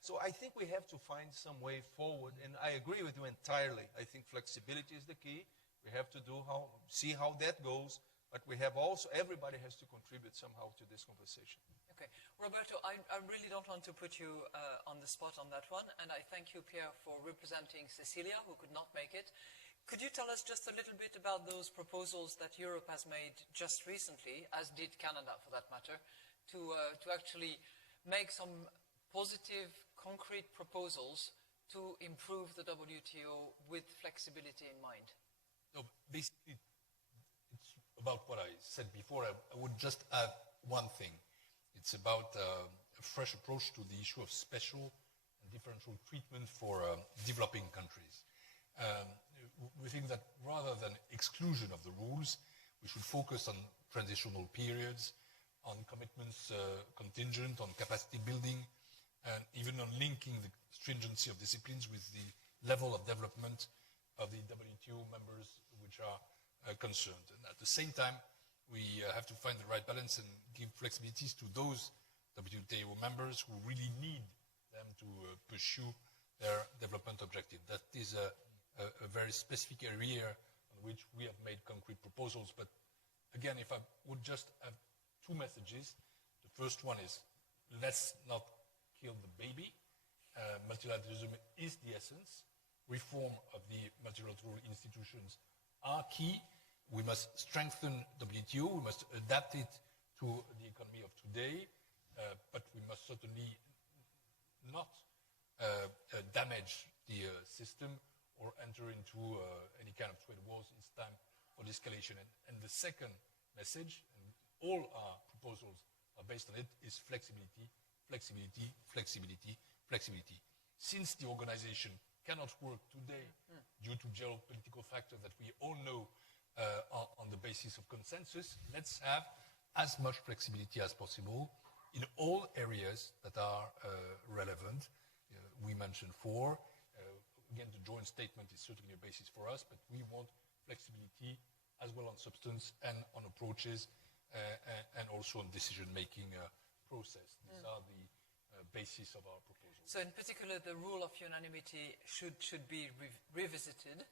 So I think we have to find some way forward, and I agree with you entirely. I think flexibility is the key. We have to see how that goes, but we have also, everybody has to contribute somehow to this conversation. Okay. Roberto, I really don't want to put you on the spot on that one, and I thank you, Pierre, for representing Cecilia, who could not make it. Could you tell us just a little bit about those proposals that Europe has made just recently, as did Canada for that matter, to actually make some positive, concrete proposals to improve the WTO with flexibility in mind? No, basically, it's about what I said before. I would just add one thing. It's about a fresh approach to the issue of special and differential treatment for developing countries. We think that rather than exclusion of the rules, we should focus on transitional periods, on commitments contingent, on capacity building, and even on linking the stringency of disciplines with the level of development of the WTO members which are concerned. And at the same time, we have to find the right balance and give flexibilities to those WTO members who really need them to pursue their development objective. That is a very specific area on which we have made concrete proposals. But again, if I would just have two messages, the first one is, let's not kill the baby. Multilateralism is the essence. Reform of the multilateral institutions are key. We must strengthen WTO. We must adapt it to the economy of today, but we must certainly not damage the system or enter into any kind of trade wars. It's time for de-escalation. And the second message, and all our proposals are based on it, is flexibility, flexibility, flexibility, flexibility. Since the organization cannot work today due to geopolitical factors that we all know on the basis of consensus, let's have as much flexibility as possible in all areas that are relevant. We mentioned four. Again, the joint statement is certainly a basis for us, but we want flexibility as well on substance and on approaches and also on decision-making process. These are the basis of our proposal. So in particular, the rule of unanimity should be revisited.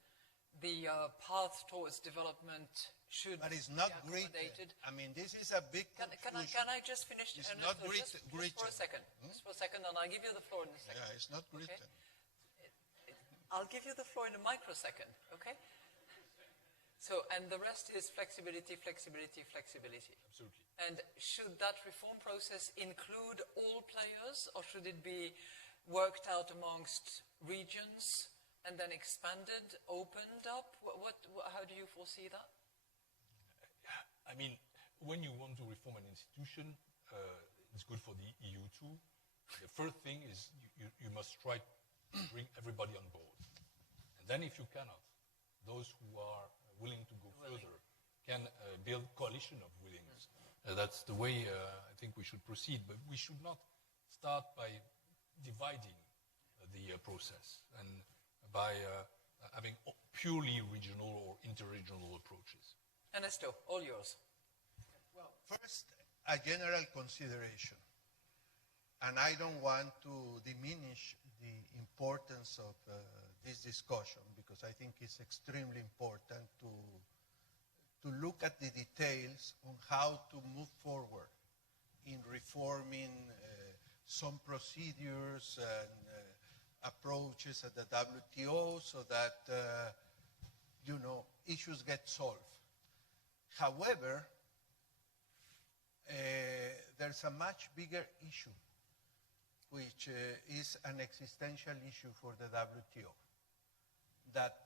The path towards development should But it's not be written. accommodated. I mean, this is a big confusion. Can I just finish? It's Ernesto, not just for a second. Just for a second, and I'll give you the floor in a second. Yeah, it's not written. I'll give you the floor in a microsecond, okay? So, and the rest is flexibility, flexibility, flexibility. Absolutely. And should that reform process include all players, or should it be worked out amongst regions and then expanded, opened up? How do you foresee that? I mean, when you want to reform an institution, it's good for the EU too. The first thing is you must try to bring everybody on board. And then if you cannot, those who are willing to go further can build coalition of willingness. That's the way I think we should proceed. But we should not start by dividing the process and by having purely regional or interregional approaches. Ernesto, all yours. Well, first, a general consideration. And I don't want to diminish the importance of this discussion, because I think it's extremely important to look at the details on how to move forward in reforming some procedures and approaches at the WTO so that, issues get solved. However, there's a much bigger issue, which is an existential issue for the WTO that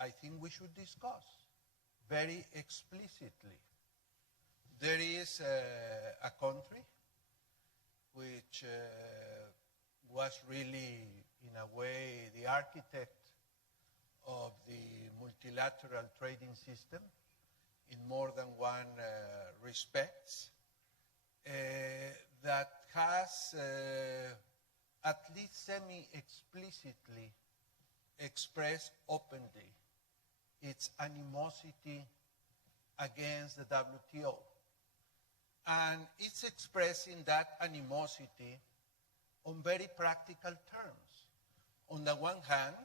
I think we should discuss very explicitly. There is a country which was really, in a way, the architect of the multilateral trading system in more than one respects, that has at least semi-explicitly expressed openly its animosity against the WTO. And it's expressing that animosity on very practical terms. On the one hand,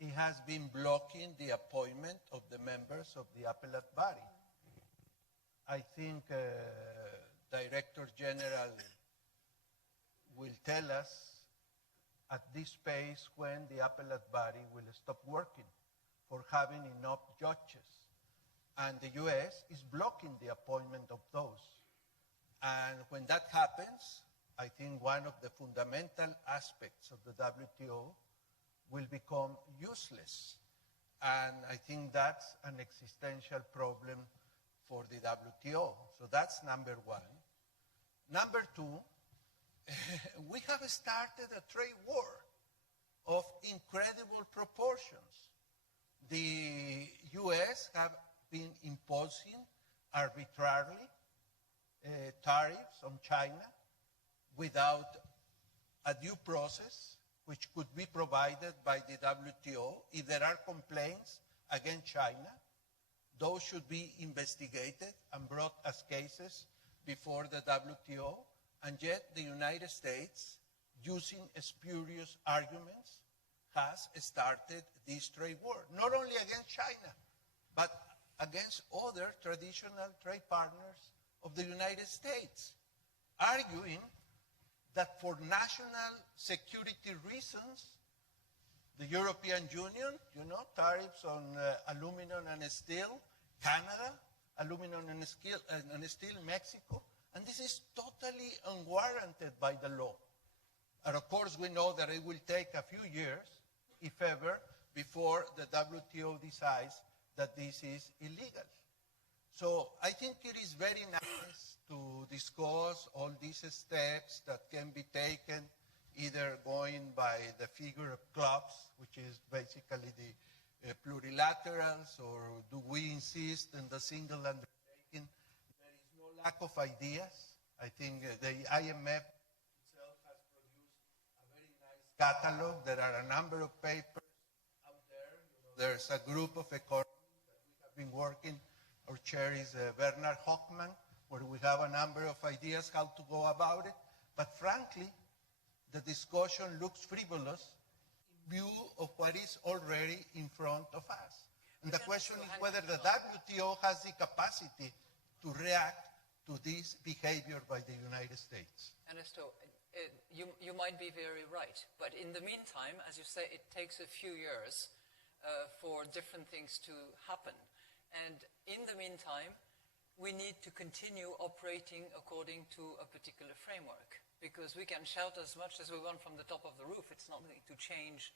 it has been blocking the appointment of the members of the appellate body. I think Director General will tell us at this pace when the appellate body will stop working for having enough judges. And the U.S. is blocking the appointment of those. And when that happens, I think one of the fundamental aspects of the WTO will become useless. And I think that's an existential problem for the WTO. So that's number one. Number two, we have started a trade war of incredible proportions. The U.S. have been imposing arbitrarily tariffs on China without a due process which could be provided by the WTO. If there are complaints against China, those should be investigated and brought as cases before the WTO, and yet the United States, using spurious arguments, has started this trade war, not only against China, but against other traditional trade partners of the United States, arguing that for national security reasons, the European Union, tariffs on aluminum and steel, Canada, aluminum and steel, Mexico, and this is totally unwarranted by the law. And of course, we know that it will take a few years, if ever, before the WTO decides that this is illegal. So I think it is very nice to discuss all these steps that can be taken, either going by the figure of clubs, which is basically the plurilaterals, or do we insist on the single undertaking? There is no lack of ideas. I think the IMF itself has produced a very nice catalog. There are a number of papers out there. There's a group of economists that we have been working. Our chair is Bernard Hochman, where we have a number of ideas how to go about it. But frankly, the discussion looks frivolous in view of what is already in front of us. And the question is whether the WTO has the capacity to react to this behavior by the United States. Ernesto, you might be very right, but in the meantime, as you say, it takes a few years for different things to happen. And in the meantime, we need to continue operating according to a particular framework, because we can shout as much as we want from the top of the roof. It's not going to change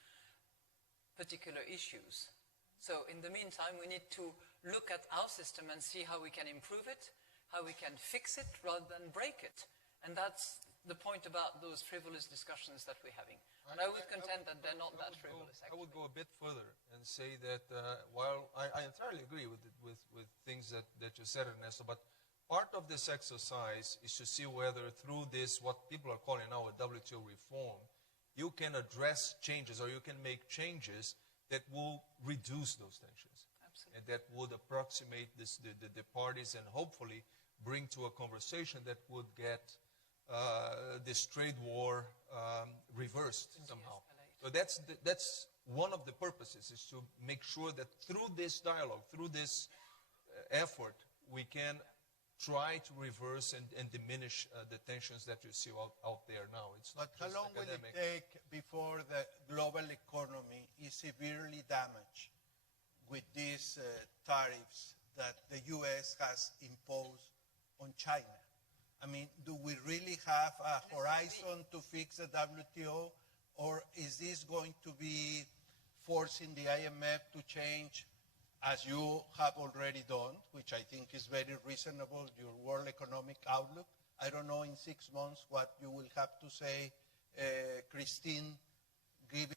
particular issues. So in the meantime, we need to look at our system and see how we can improve it, how we can fix it rather than break it. And that's the point about those frivolous discussions that we're having. And I would contend that they're not that frivolous, actually. I would go a bit further and say that while I entirely agree with things that you said, Ernesto, but part of this exercise is to see whether through this, what people are calling now a WTO reform, you can address changes or you can make changes that will reduce those tensions. Absolutely. And that would approximate the parties and hopefully bring to a conversation that would get this trade war reversed somehow. So that's one of the purposes, is to make sure that through this dialogue, through this effort, we can try to reverse and diminish the tensions that you see out there now. It's not but how long will it take before the global economy is severely damaged with these tariffs that the U.S. has imposed on China? I mean, do we really have a horizon to fix the WTO, or is this going to be forcing the IMF to change, as you have already done, which I think is very reasonable, your world economic outlook? I don't know in 6 months what you will have to say, Christine, given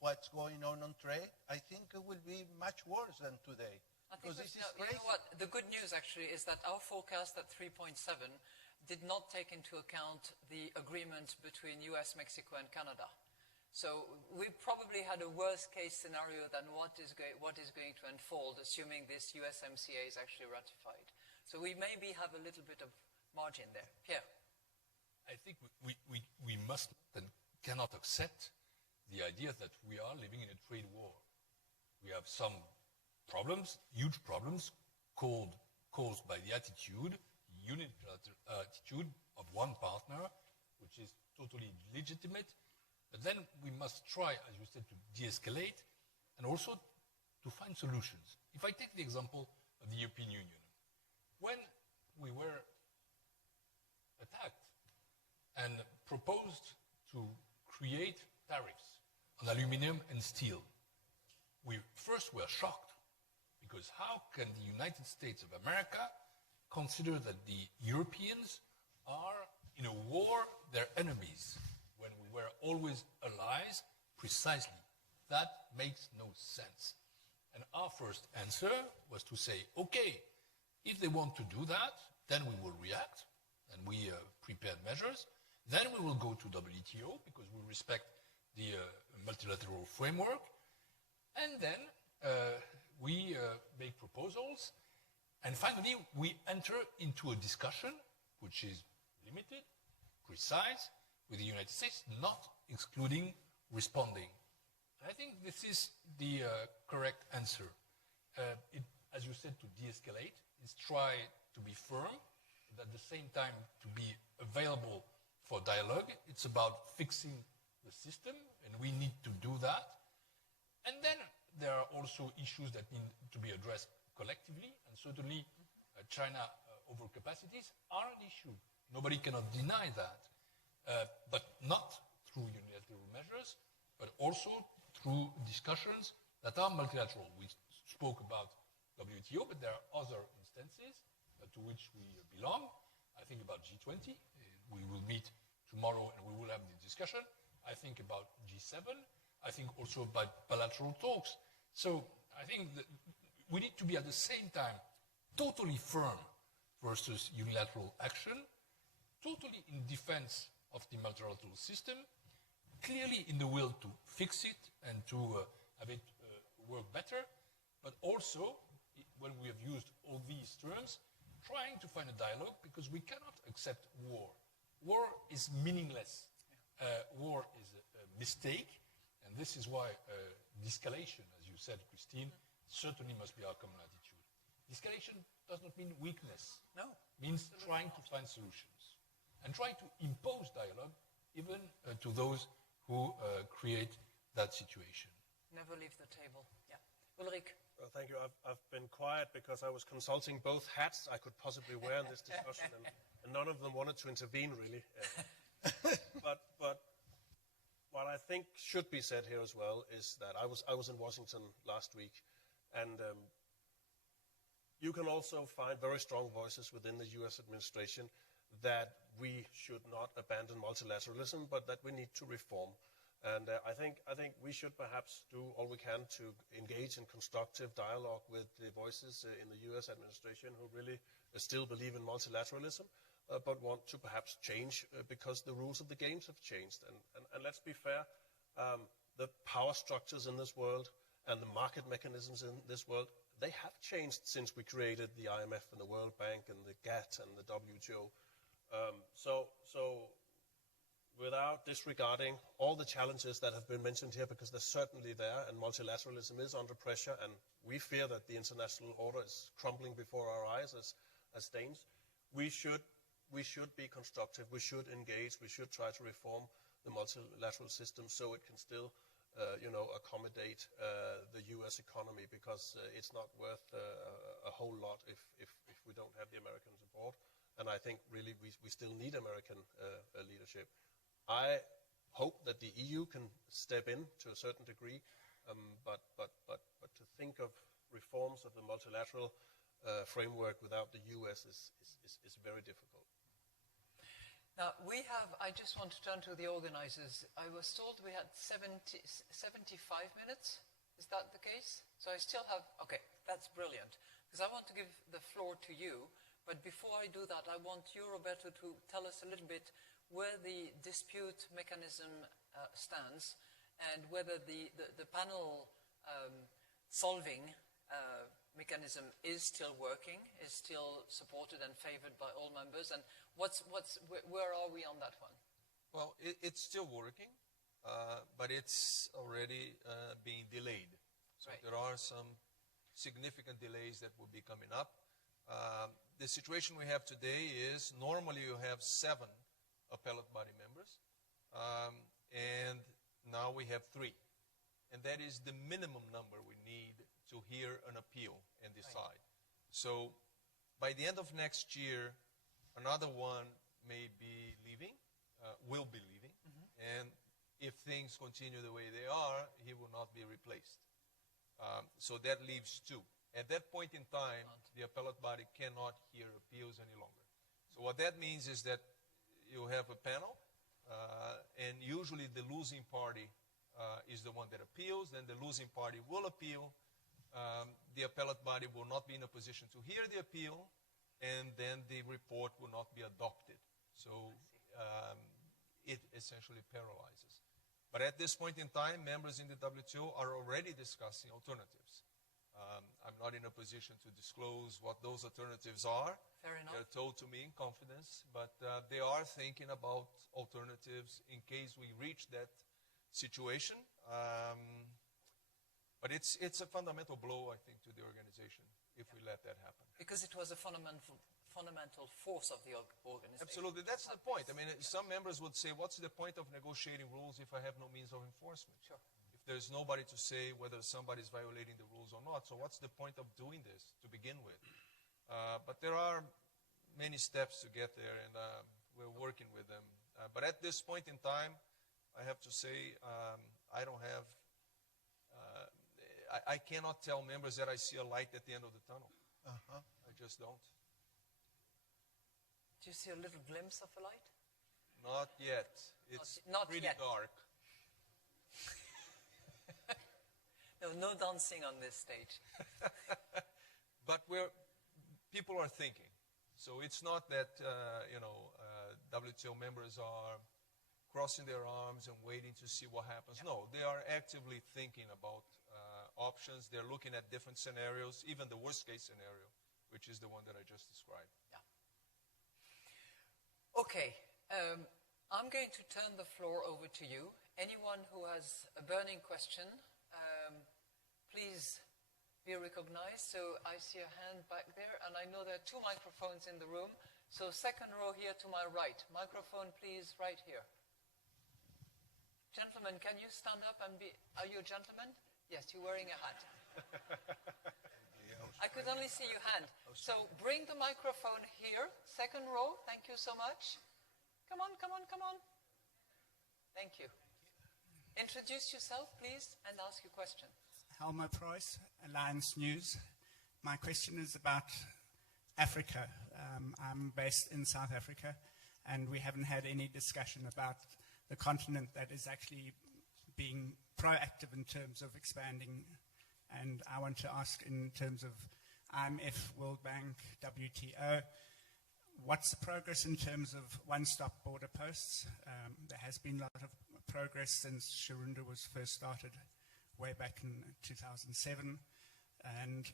what's going on trade. I think it will be much worse than today. Because this is crazy. You know what? The good news actually is that our forecast at 3.7 did not take into account the agreement between US, Mexico, and Canada. So we probably had a worst-case scenario than what is going to unfold, assuming this USMCA is actually ratified. So we maybe have a little bit of margin there. Pierre? I think we must and cannot accept the idea that we are living in a trade war. We have some problems, huge problems, caused by the attitude, unilateral attitude of one partner, which is totally legitimate. But then we must try, as you said, to de-escalate and also to find solutions. If I take the example of the European Union, when we were attacked and proposed to create tariffs on aluminum and steel, we first were shocked, because how can the United States of America consider that the Europeans are in a war, their enemies, when we were always allies? Precisely. That makes no sense. And our first answer was to say, okay, if they want to do that, then we will react, and we prepared measures. Then we will go to WTO, because we respect the multilateral framework. And then we make proposals. And finally, we enter into a discussion which is limited, precise, with the United States, not excluding responding. I think this is the correct answer. As you said, to de-escalate is try to be firm, but at the same time to be available for dialogue. It's about fixing the system, and we need to do that. And then there are also issues that need to be addressed collectively, and certainly China overcapacities are an issue. Nobody cannot deny that, but not through unilateral measures, but also through discussions that are multilateral. We spoke about WTO, but there are other instances to which we belong. I think about G20. We will meet tomorrow and we will have the discussion. I think about G7. I think also about bilateral talks. So I think that we need to be at the same time totally firm versus unilateral action, totally in defense of the multilateral system, clearly in the will to fix it and to have it work better, but also, when we have used all these terms, trying to find a dialogue, because we cannot accept war. War is meaningless. War is a mistake, and this is why de-escalation, as you said, Christine, certainly must be our common attitude. De-escalation does not mean weakness. No. It means trying to find solutions and trying to impose dialogue even to those who create that situation. Never leave the table. Yeah. Ulrich. Well, thank you. I've been quiet because I was consulting both hats I could possibly wear in this discussion, and none of them wanted to intervene, really. But what I think should be said here as well is that I was in Washington last week, and you can also find very strong voices within the U.S. administration that we should not abandon multilateralism, but that we need to reform. And I think we should perhaps do all we can to engage in constructive dialogue with the voices in the U.S. administration who really still believe in multilateralism, but want to perhaps change because the rules of the games have changed. And let's be fair, the power structures in this world and the market mechanisms in this world, they have changed since we created the IMF and the World Bank and the GATT and the WTO. So without disregarding all the challenges that have been mentioned here, because they're certainly there, and multilateralism is under pressure, and we fear that the international order is crumbling before our eyes as Danes, we should be constructive, we should engage, we should try to reform the multilateral system so it can still accommodate the U.S. economy, because it's not worth a whole lot if we don't have the Americans aboard. And I think really we still need American leadership. I hope that the EU can step in to a certain degree, but to think of reforms of the multilateral framework without the US is very difficult. Now, I just want to turn to the organizers. I was told we had 75 minutes. Is that the case? So I still have, okay, that's brilliant. Because I want to give the floor to you. But before I do that, I want you, Roberto, to tell us a little bit where the dispute mechanism stands and whether the panel solving mechanism is still working, is still supported and favored by all members, and where are we on that one? Well, it's still working, but it's already being delayed. So Right. there are some significant delays that will be coming up. The situation we have today is normally you have 7 appellate body members, and now we have 3. And that is the minimum number we need to hear an appeal and decide. So by the end of next year, another one may be leaving, will be leaving, and if things continue the way they are, he will not be replaced. So that leaves 2. At that point in time, the appellate body cannot hear appeals any longer. So what that means is that you have a panel, and usually the losing party is the one that appeals, then the losing party will appeal. The appellate body will not be in a position to hear the appeal, and then the report will not be adopted. So it essentially paralyzes. But at this point in time, members in the WTO are already discussing alternatives. I'm not in a position to disclose what those alternatives are. Fair enough. They're told to me in confidence, but they are thinking about alternatives in case we reach that situation. But it's a fundamental blow, I think, to the organization if we let that happen. Because it was a fundamental force of the organization. Absolutely, that's the point. I mean, some members would say, what's the point of negotiating rules if I have no means of enforcement? Sure. If there's nobody to say whether somebody's violating the rules or not, so what's the point of doing this to begin with? But there are many steps to get there, and we're working with them. But at this point in time, I have to say, I don't have, I cannot tell members that I see a light at the end of the tunnel. I just don't. Do you see a little glimpse of a light? Not yet. It's Not pretty yet. dark. No dancing on this stage. But people are thinking. So it's not that, WTO members are crossing their arms and waiting to see what happens. No, they are actively thinking about options. They're looking at different scenarios, even the worst case scenario, which is the one that I just described. Yeah. Okay. I'm going to turn the floor over to you. Anyone who has a burning question, please be recognized. So I see a hand back there, and I know there are 2 microphones in the room. So second row here to my right. Microphone, please, right here. Gentlemen, can you stand up and be... Are you a gentleman? Yes, you're wearing a hat. I could only see your hand. So bring the microphone here. Second row. Thank you so much. Come on, come on, come on. Thank you. Introduce yourself, please, and ask your question. Helmer Price, Alliance News. My question is about Africa. I'm based in South Africa, and we haven't had any discussion about the continent that is actually being proactive in terms of expanding. And I want to ask, in terms of IMF, World Bank, WTO, what's the progress in terms of one-stop border posts? There has been a lot of progress since Shirunda was first started way back in 2007. And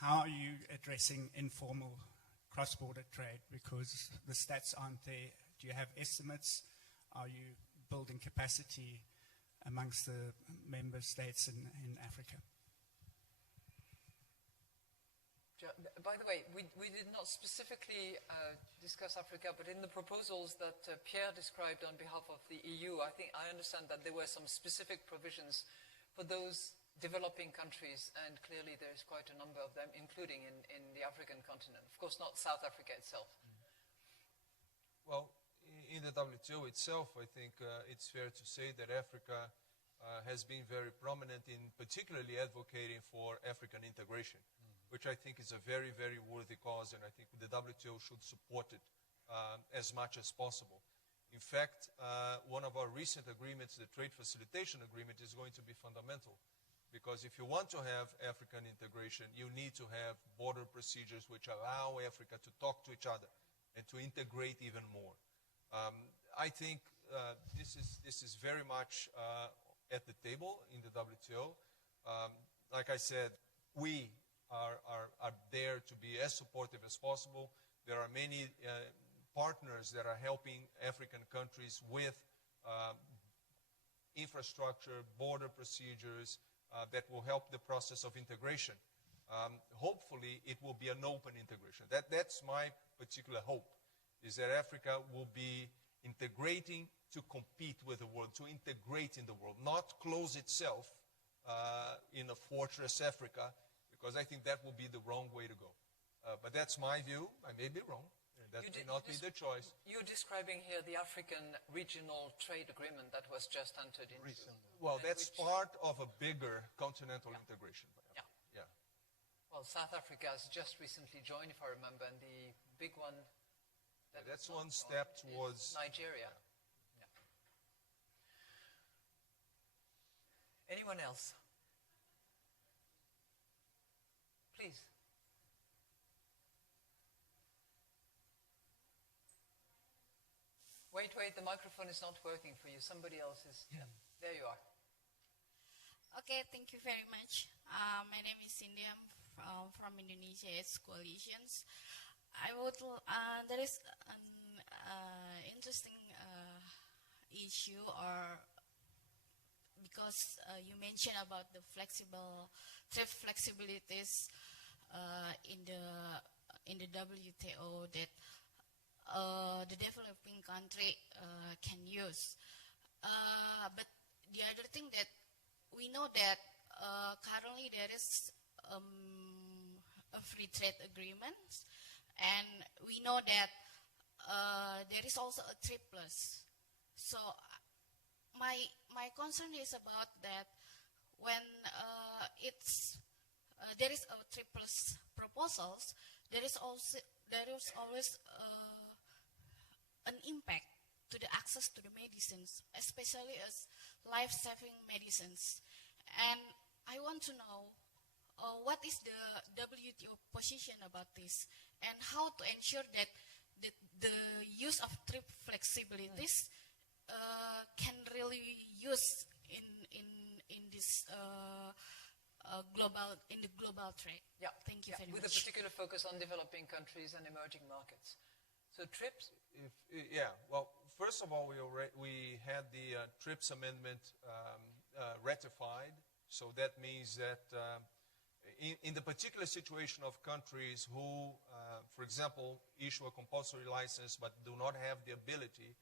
how are you addressing informal cross-border trade? Because the stats aren't there. Do you have estimates? Are you building capacity amongst the member states in Africa? By the way, we did not specifically discuss Africa, but in the proposals that Pierre described on behalf of the EU, I understand that there were some specific provisions for those developing countries, and clearly there's quite a number of them, including in the African continent. Of course, not South Africa itself. Well, in the WTO itself, I think it's fair to say that Africa has been very prominent in particularly advocating for African integration, which I think is a very, very worthy cause, and I think the WTO should support it as much as possible. In fact, one of our recent agreements, the Trade Facilitation Agreement, is going to be fundamental, because if you want to have African integration, you need to have border procedures which allow Africa to talk to each other and to integrate even more. I think this is very much at the table in the WTO. Like I said, we are there to be as supportive as possible. There are many partners that are helping African countries with infrastructure, border procedures, that will help the process of integration. Hopefully, it will be an open integration. That's my particular hope, is that Africa will be integrating to compete with the world, to integrate in the world, not close itself in a fortress Africa, because I think that will be the wrong way to go. But that's my view. I may be wrong. That may not be the choice. You're describing here the African Regional Trade Agreement that was just entered into. Well, that's part of a bigger continental integration. Yeah. Well, South Africa has just recently joined, if I remember, and the big one... That's one step towards... Nigeria. Yeah. Anyone else? Please. Wait, the microphone is not working for you. Somebody else is... Yeah. There you are. Okay, thank you very much. My name is Cindy. I'm from Indonesia. It's coalitions. There is an interesting issue, or because you mentioned about the trade flexibilities in the WTO that the developing country can use. But the other thing that we know that currently there is a free trade agreement, and we know that there is also a trade plus. So my concern is about that when there is a trade plus proposals, there is always an impact to the access to the medicines, especially as life-saving medicines. And I want to know what is the WTO position about this, and how to ensure that the use of trade flexibilities can really use in this global trade. Yeah. Thank you very much. With a particular focus on developing countries and emerging markets. So TRIPS? Well, first of all, we had the TRIPS amendment ratified. So that means that in the particular situation of countries who, for example, issue a compulsory license but do not have the ability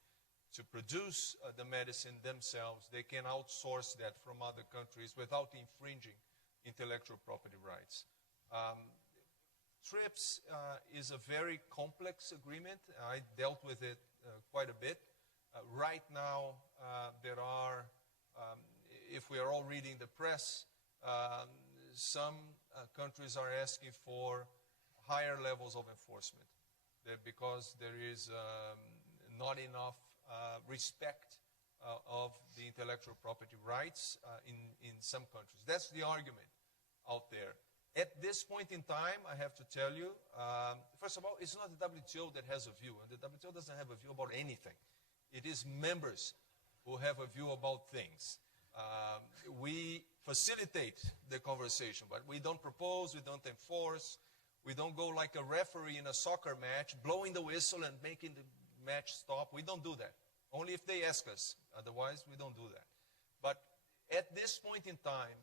to produce the medicine themselves, they can outsource that from other countries without infringing intellectual property rights. TRIPS is a very complex agreement. I dealt with it quite a bit. Right now, there are, if we are all reading the press, some countries are asking for higher levels of enforcement because there is not enough respect of the intellectual property rights in some countries. That's the argument out there. At this point in time, I have to tell you, first of all, it's not the WTO that has a view, and the WTO doesn't have a view about anything. It is members who have a view about things. We facilitate the conversation, but we don't propose, we don't enforce, we don't go like a referee in a soccer match, blowing the whistle and making the match stop. We don't do that. Only if they ask us. Otherwise, we don't do that. But at this point in time,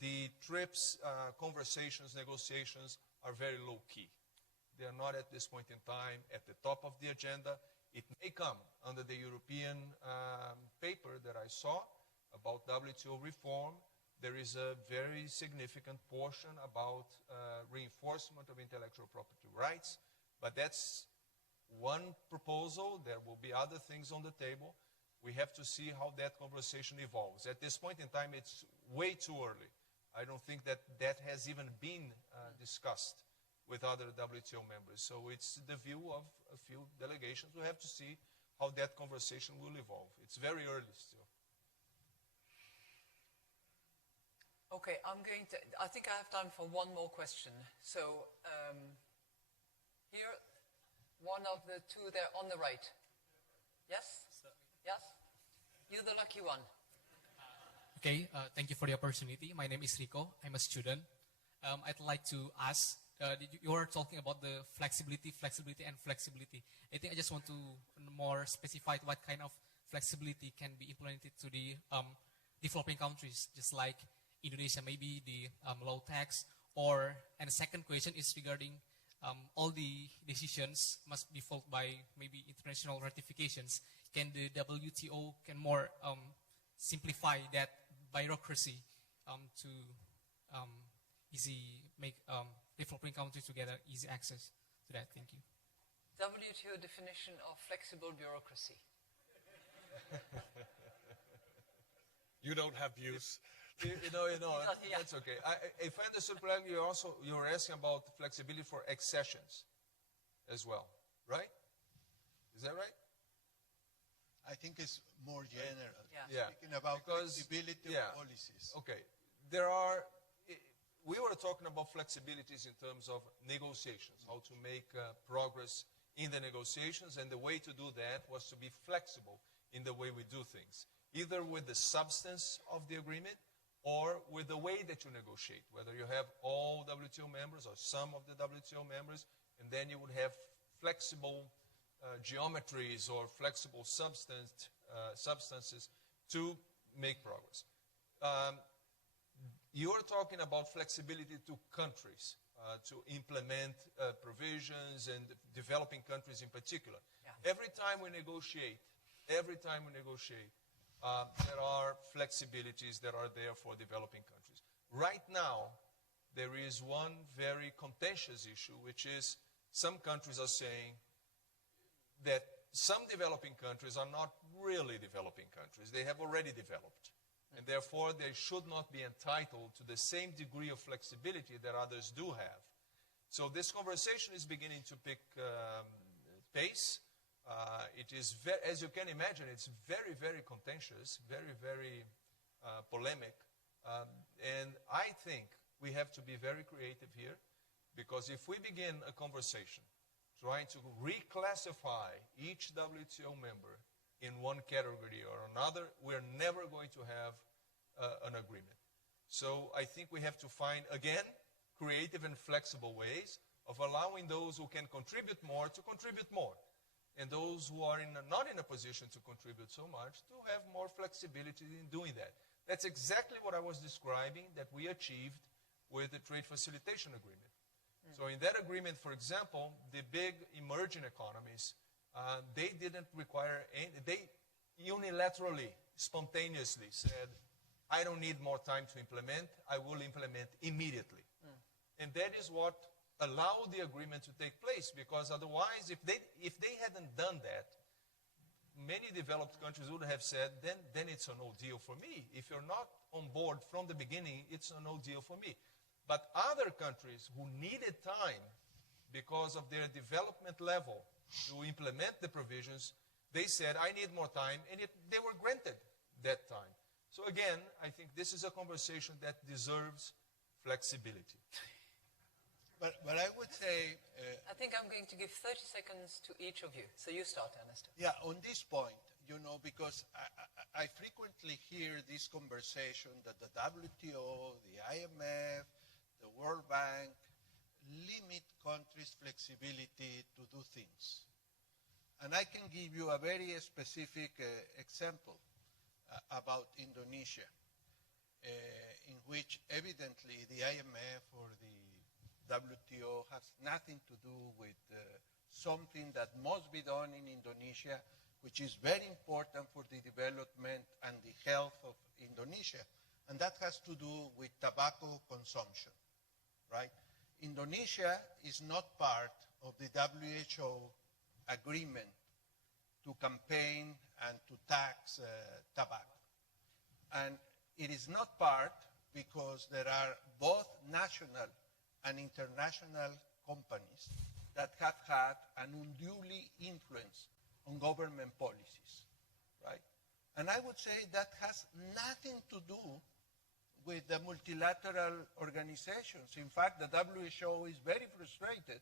the TRIPS conversations, negotiations are very low-key. They are not at this point in time at the top of the agenda. It may come under the European paper that I saw about WTO reform. There is a very significant portion about reinforcement of intellectual property rights, but that's one proposal. There will be other things on the table. We have to see how that conversation evolves. At this point in time, it's way too early. I don't think that has even been discussed with other WTO members. So it's the view of a few delegations. We have to see how that conversation will evolve. It's very early still. Okay, I think I have time for one more question. So here, one of the two there on the right. Yes? Yes? You're the lucky one. Okay, thank you for the opportunity. My name is Rico. I'm a student. I'd like to ask, you were talking about the flexibility. I think I just want to more specify what kind of flexibility can be implemented to the developing countries, just like Indonesia, maybe the low tax, and the second question is regarding all the decisions must be followed by maybe international ratifications. Can the WTO can more simplify that bureaucracy to easy make developing countries together easy access to that? Thank you. WTO definition of flexible bureaucracy. You don't have views. Yeah. That's okay. If I understood correctly, you're asking about flexibility for accessions as well, right? Is that right? I think it's more general. Yeah. Speaking about flexibility of policies. Okay. We were talking about flexibilities in terms of negotiations, how to make progress in the negotiations, and the way to do that was to be flexible in the way we do things, either with the substance of the agreement or with the way that you negotiate, whether you have all WTO members or some of the WTO members, and then you would have flexible geometries or flexible substances to make progress. You're talking about flexibility to countries to implement provisions, and developing countries in particular. Yeah. Every time we negotiate, there are flexibilities that are there for developing countries. Right now, there is one very contentious issue, which is some countries are saying that some developing countries are not really developing countries. They have already developed. And therefore, they should not be entitled to the same degree of flexibility that others do have. So this conversation is beginning to pick pace. It is, as you can imagine, it's very, very contentious, very, very polemic. And I think we have to be very creative here, because if we begin a conversation trying to reclassify each WTO member in one category or another, we're never going to have an agreement. So I think we have to find, again, creative and flexible ways of allowing those who can contribute more to contribute more, and those who are not in a position to contribute so much to have more flexibility in doing that. That's exactly what I was describing that we achieved with the Trade Facilitation Agreement. So in that agreement, for example, the big emerging economies, they didn't require any, they unilaterally, spontaneously said, I don't need more time to implement, I will implement immediately. And that is what allowed the agreement to take place, because otherwise, if they hadn't done that, many developed countries would have said, then it's a no deal for me. If you're not on board from the beginning, it's a no deal for me. But other countries who needed time because of their development level to implement the provisions, they said, I need more time, and they were granted that time. So again, I think this is a conversation that deserves flexibility. But I would say... I think I'm going to give 30 seconds to each of you. So you start, Ernesto. Yeah, on this point, because I frequently hear this conversation that the WTO, the IMF, the World Bank limit countries' flexibility to do things. And I can give you a very specific example about Indonesia, in which evidently the IMF or the WTO has nothing to do with something that must be done in Indonesia, which is very important for the development and the health of Indonesia. And that has to do with tobacco consumption, right? Indonesia is not part of the WHO agreement to campaign and to tax tobacco. And it is not part because there are both national and international companies that have had an unduly influence on government policies, right? And I would say that has nothing to do with the multilateral organizations. In fact, the WHO is very frustrated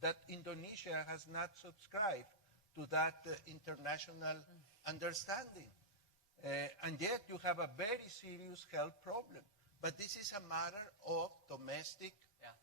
that Indonesia has not subscribed to that international understanding. And yet you have a very serious health problem. But this is a matter of domestic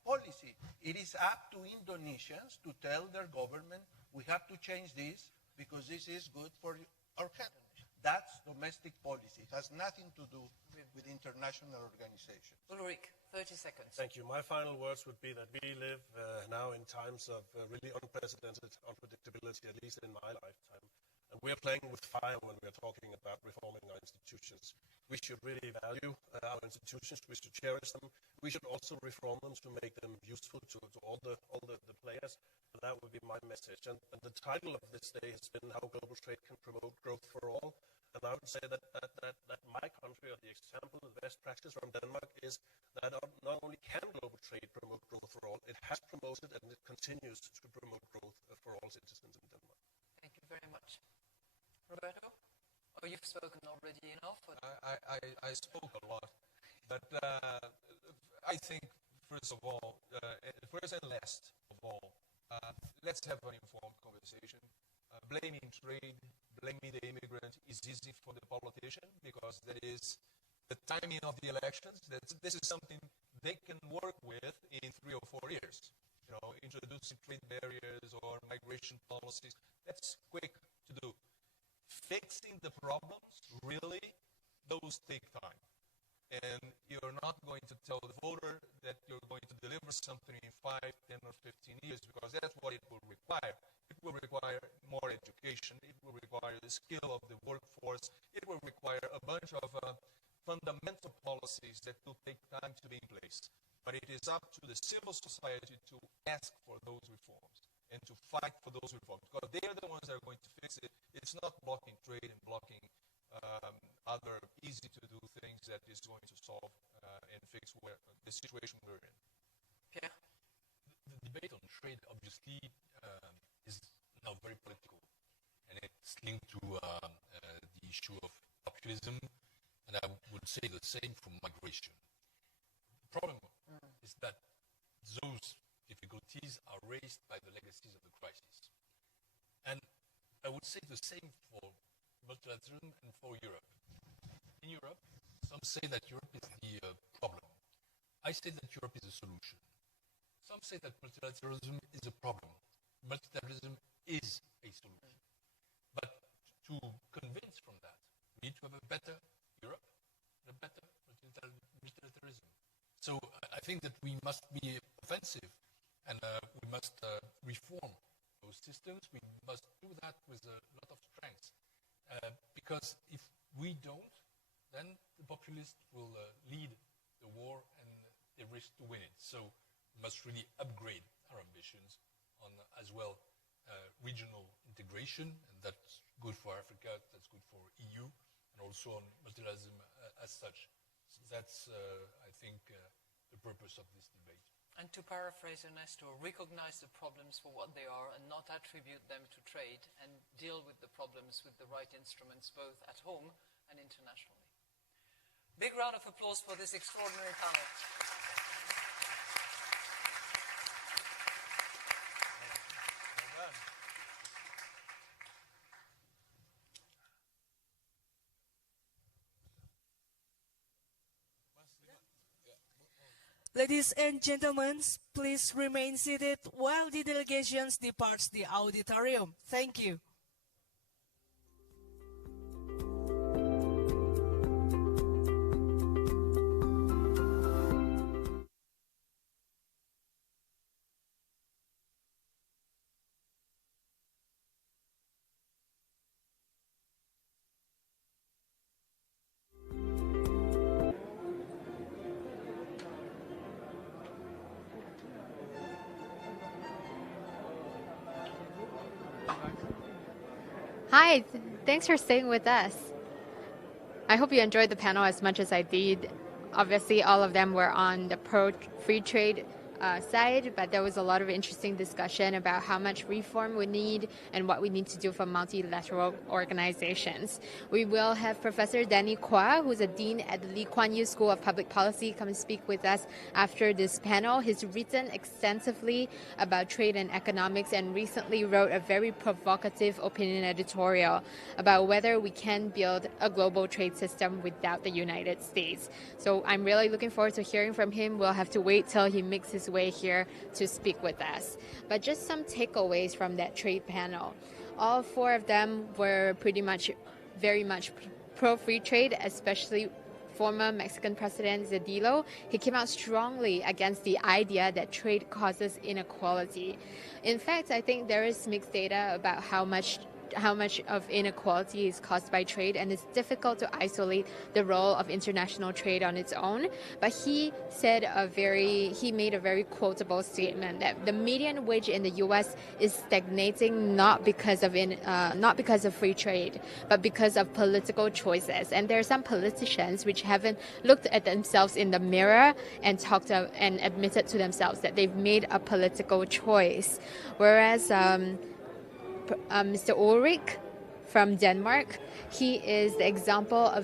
policy. It is up to Indonesians to tell their government, we have to change this because this is good for our health. That's domestic policy. It has nothing to do with international organizations. Ulrich, 30 seconds. Thank you. My final words would be that we live now in times of really unprecedented unpredictability, at least in my lifetime. And we are playing with fire when we are talking about reforming our institutions. We should really value our institutions. We should cherish them. We should also reform them to make them useful to all the players. And that would be my message. And the title of this day has been How Global Trade Can Promote Growth for All. And I would say that my country, or the example, the best practice from Denmark, is that not only can global trade promote growth for all, it has promoted and it continues to promote growth for all citizens in Denmark. Thank you very much. Roberto? Oh, you've spoken already enough? I spoke a lot, but I think, first of all, first and last of all, let's have an informed conversation. Blaming trade, blaming the immigrant is easy for the politician because that is the timing of the elections. This is something they can work with in 3 or 4 years. You know, introducing trade barriers or migration policies, that's quick to do. Fixing the problems, really, those take time. And you're not going to tell the voter that you're going to deliver something in 5, 10, or 15 years because that's what it will require. It will require more education. It will require the skill of the workforce. It will require a bunch of fundamental policies that will take time to be in place. But it is up to the civil society to ask for those reforms and to fight for those reforms because they are the ones that are going to fix it. It's not blocking trade and blocking other easy-to-do things that is going to solve and fix the situation we're in. Pierre? The debate on trade, obviously, is now very political, and it's linked to the issue of populism, and I would say the same for migration. The problem is that those difficulties are raised by the legacies of the crisis. And I would say the same for multilateralism and for Europe. In Europe, some say that Europe is the problem. I say that Europe is a solution. Some say that multilateralism is a problem. Multilateralism is a solution. But to convince from that, we need to have a better Europe and a better multilateralism. So I think that we must be offensive and we must reform those systems. We must do that with a lot of strength. Because if we don't, then the populists will lead the war and they risk to win it. So we must really upgrade our ambitions on as well regional integration, and that's good for Africa, that's good for EU, and also on multilateralism as such. So that's, I think, the purpose of this debate. And to paraphrase Ernesto, recognize the problems for what they are and not attribute them to trade, and deal with the problems with the right instruments both at home and internationally. Big round of applause for this extraordinary panel. Well done. Ladies and gentlemen, please remain seated while the delegations departs the auditorium. Thank you. Hi, thanks for staying with us. I hope you enjoyed the panel as much as I did. Obviously, all of them were on the pro-free trade side, but there was a lot of interesting discussion about how much reform we need and what we need to do for multilateral organizations. We will have Professor Danny Kwa, who's a dean at the Lee Kuan Yew School of Public Policy, come and speak with us after this panel. He's written extensively about trade and economics and recently wrote a very provocative opinion editorial about whether we can build a global trade system without the United States. So I'm really looking forward to hearing from him. We'll have to wait till he makes his way here to speak with us. But just some takeaways from that trade panel. All four of them were pretty much very much pro-free trade, especially former Mexican President Zedillo. He came out strongly against the idea that trade causes inequality. In fact, I think there is mixed data about how much of inequality is caused by trade, and it's difficult to isolate the role of international trade on its own. But he made a very quotable statement that the median wage in the U.S. is stagnating not because of free trade, but because of political choices. And there are some politicians which haven't looked at themselves in the mirror and admitted to themselves that they've made a political choice, whereas Mr. Ulrich from Denmark, he is the example of,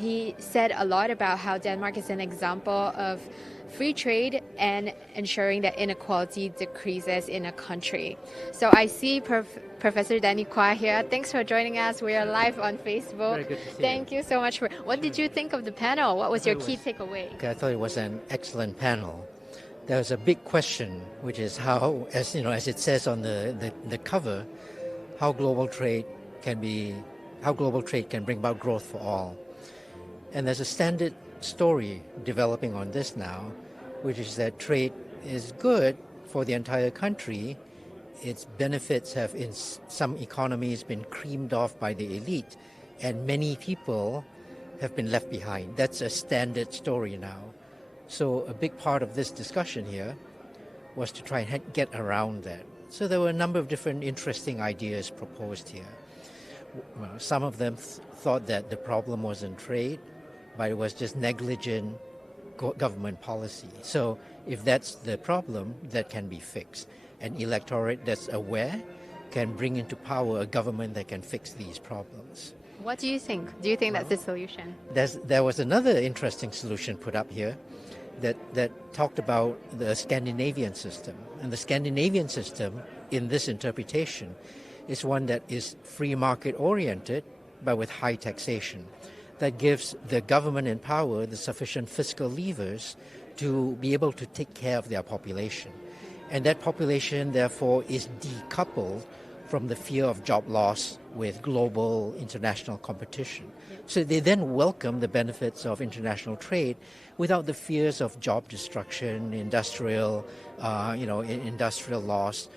he said a lot about how Denmark is an example of free trade and ensuring that inequality decreases in a country. So I see Professor Danny Kwa here. Thanks for joining us. We are live on Facebook. Very good to see Thank you so much. What did you think of the panel? What was your key takeaway? Okay, I thought it was an excellent panel. There was a big question, which is how, as it says on the cover, how global trade can bring about growth for all. And there's a standard story developing on this now, which is that trade is good for the entire country. Its benefits have in some economies been creamed off by the elite, and many people have been left behind. That's a standard story now. So a big part of this discussion here was to try and get around that. So there were a number of different interesting ideas proposed here. Some of them thought that the problem wasn't trade, but it was just negligent government policy. So if that's the problem, that can be fixed. An electorate that's aware can bring into power a government that can fix these problems. What do you think? Do you think that's the solution? There was another interesting solution put up here that talked about the Scandinavian system. And the Scandinavian system, in this interpretation, is one that is free market oriented, but with high taxation. That gives the government in power the sufficient fiscal levers to be able to take care of their population. And that population, therefore, is decoupled from the fear of job loss with global international competition. So they then welcome the benefits of international trade without the fears of job destruction, industrial loss,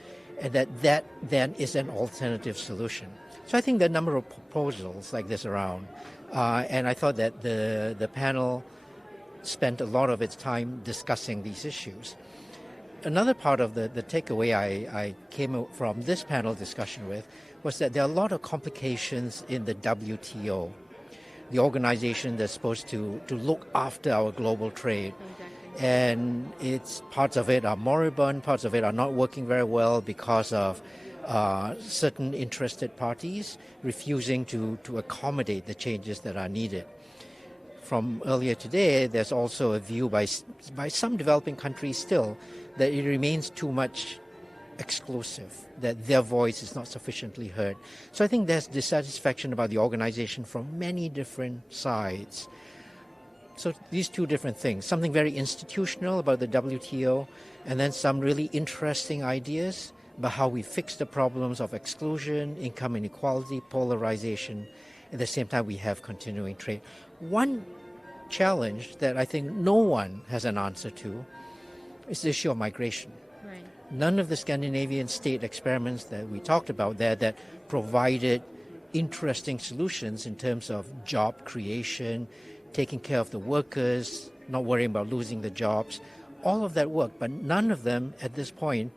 and that then is an alternative solution. So I think there are a number of proposals like this around, and I thought that the panel spent a lot of its time discussing these issues. Another part of the takeaway I came from this panel discussion with was that there are a lot of complications in the WTO, the organization that's supposed to look after our global trade. Exactly. And parts of it are moribund, parts of it are not working very well because of certain interested parties refusing to accommodate the changes that are needed. From earlier today, there's also a view by some developing countries still that it remains too much exclusive, that their voice is not sufficiently heard. So I think there's dissatisfaction about the organization from many different sides. So these two different things, something very institutional about the WTO, and then some really interesting ideas about how we fix the problems of exclusion, income inequality, polarization. At the same time, we have continuing trade. One challenge that I think no one has an answer to is the issue of migration. Right. None of the Scandinavian state experiments that we talked about there that provided interesting solutions in terms of job creation, taking care of the workers, not worrying about losing the jobs, all of that worked, but none of them at this point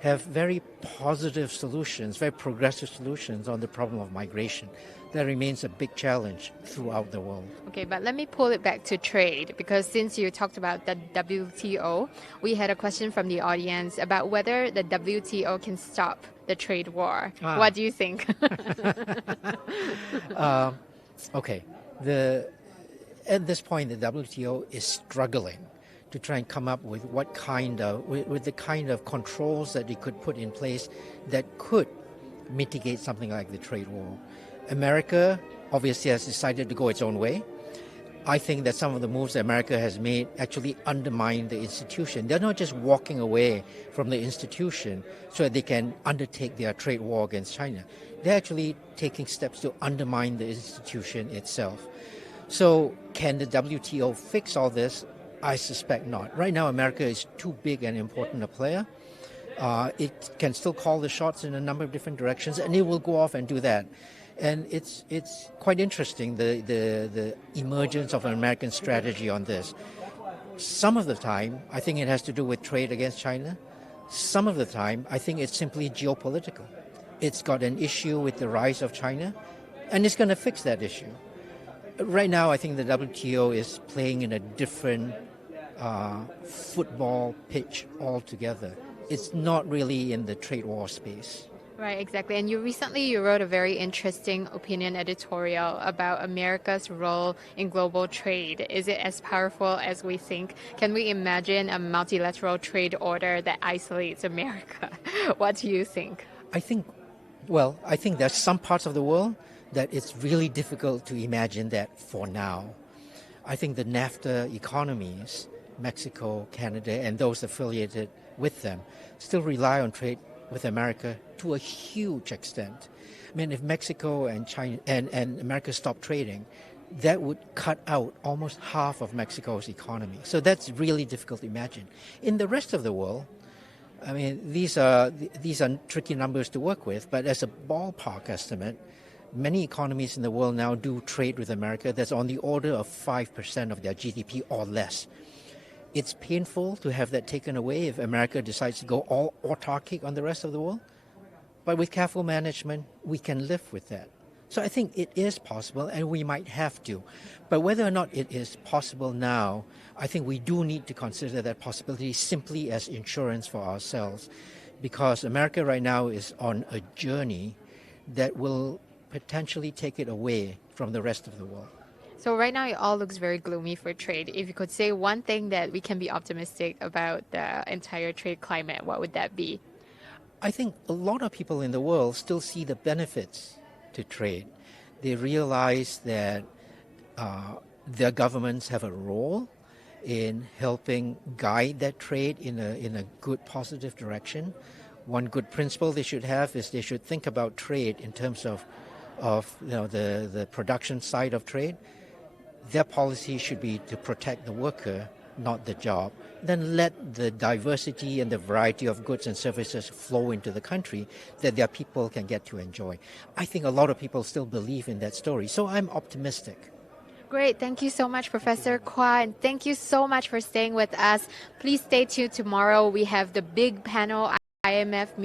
have very positive solutions, very progressive solutions on the problem of migration. That remains a big challenge throughout the world. Okay, but let me pull it back to trade, because since you talked about the WTO, we had a question from the audience about whether the WTO can stop the trade war. What do you think? Okay, at this point, the WTO is struggling to try and come up with with the kind of controls that they could put in place that could mitigate something like the trade war. America obviously has decided to go its own way. I think that some of the moves that America has made actually undermine the institution. They're not just walking away from the institution so that they can undertake their trade war against China. They're actually taking steps to undermine the institution itself. So can the WTO fix all this? I suspect not. Right now, America is too big and important a player. It can still call the shots in a number of different directions, and it will go off and do that. And it's quite interesting, the emergence of an American strategy on this. Some of the time, I think it has to do with trade against China. Some of the time, I think it's simply geopolitical. It's got an issue with the rise of China, and it's going to fix that issue. Right now, I think the WTO is playing in a different football pitch altogether. It's not really in the trade war space. Right, exactly. And you wrote a very interesting opinion editorial about America's role in global trade. Is it as powerful as we think? Can we imagine a multilateral trade order that isolates America? What do you think? I think there's some parts of the world that it's really difficult to imagine that for now. I think the NAFTA economies, Mexico, Canada, and those affiliated with them, still rely on trade with America to a huge extent. I mean, if Mexico and China and America stop trading, that would cut out almost half of Mexico's economy. So that's really difficult to imagine. In the rest of the world, I mean, these are tricky numbers to work with, but as a ballpark estimate, many economies in the world now do trade with America that's on the order of 5% of their GDP or less. It's painful to have that taken away if America decides to go all autarkic on the rest of the world. But with careful management, we can live with that. So I think it is possible, and we might have to. But whether or not it is possible now, I think we do need to consider that possibility simply as insurance for ourselves, because America right now is on a journey that will potentially take it away from the rest of the world. So right now it all looks very gloomy for trade. If you could say one thing that we can be optimistic about the entire trade climate, what would that be? I think a lot of people in the world still see the benefits to trade. They realize that their governments have a role in helping guide that trade in a good, positive direction. One good principle they should have is they should think about trade in terms of the production side of trade. Their policy should be to protect the worker, not the job. Then let the diversity and the variety of goods and services flow into the country that their people can get to enjoy. I think a lot of people still believe in that story, so I'm optimistic. Great. Thank you so much, Professor Kwa, and thank you so much for staying with us. Please stay tuned tomorrow. We have the big panel IMF meeting.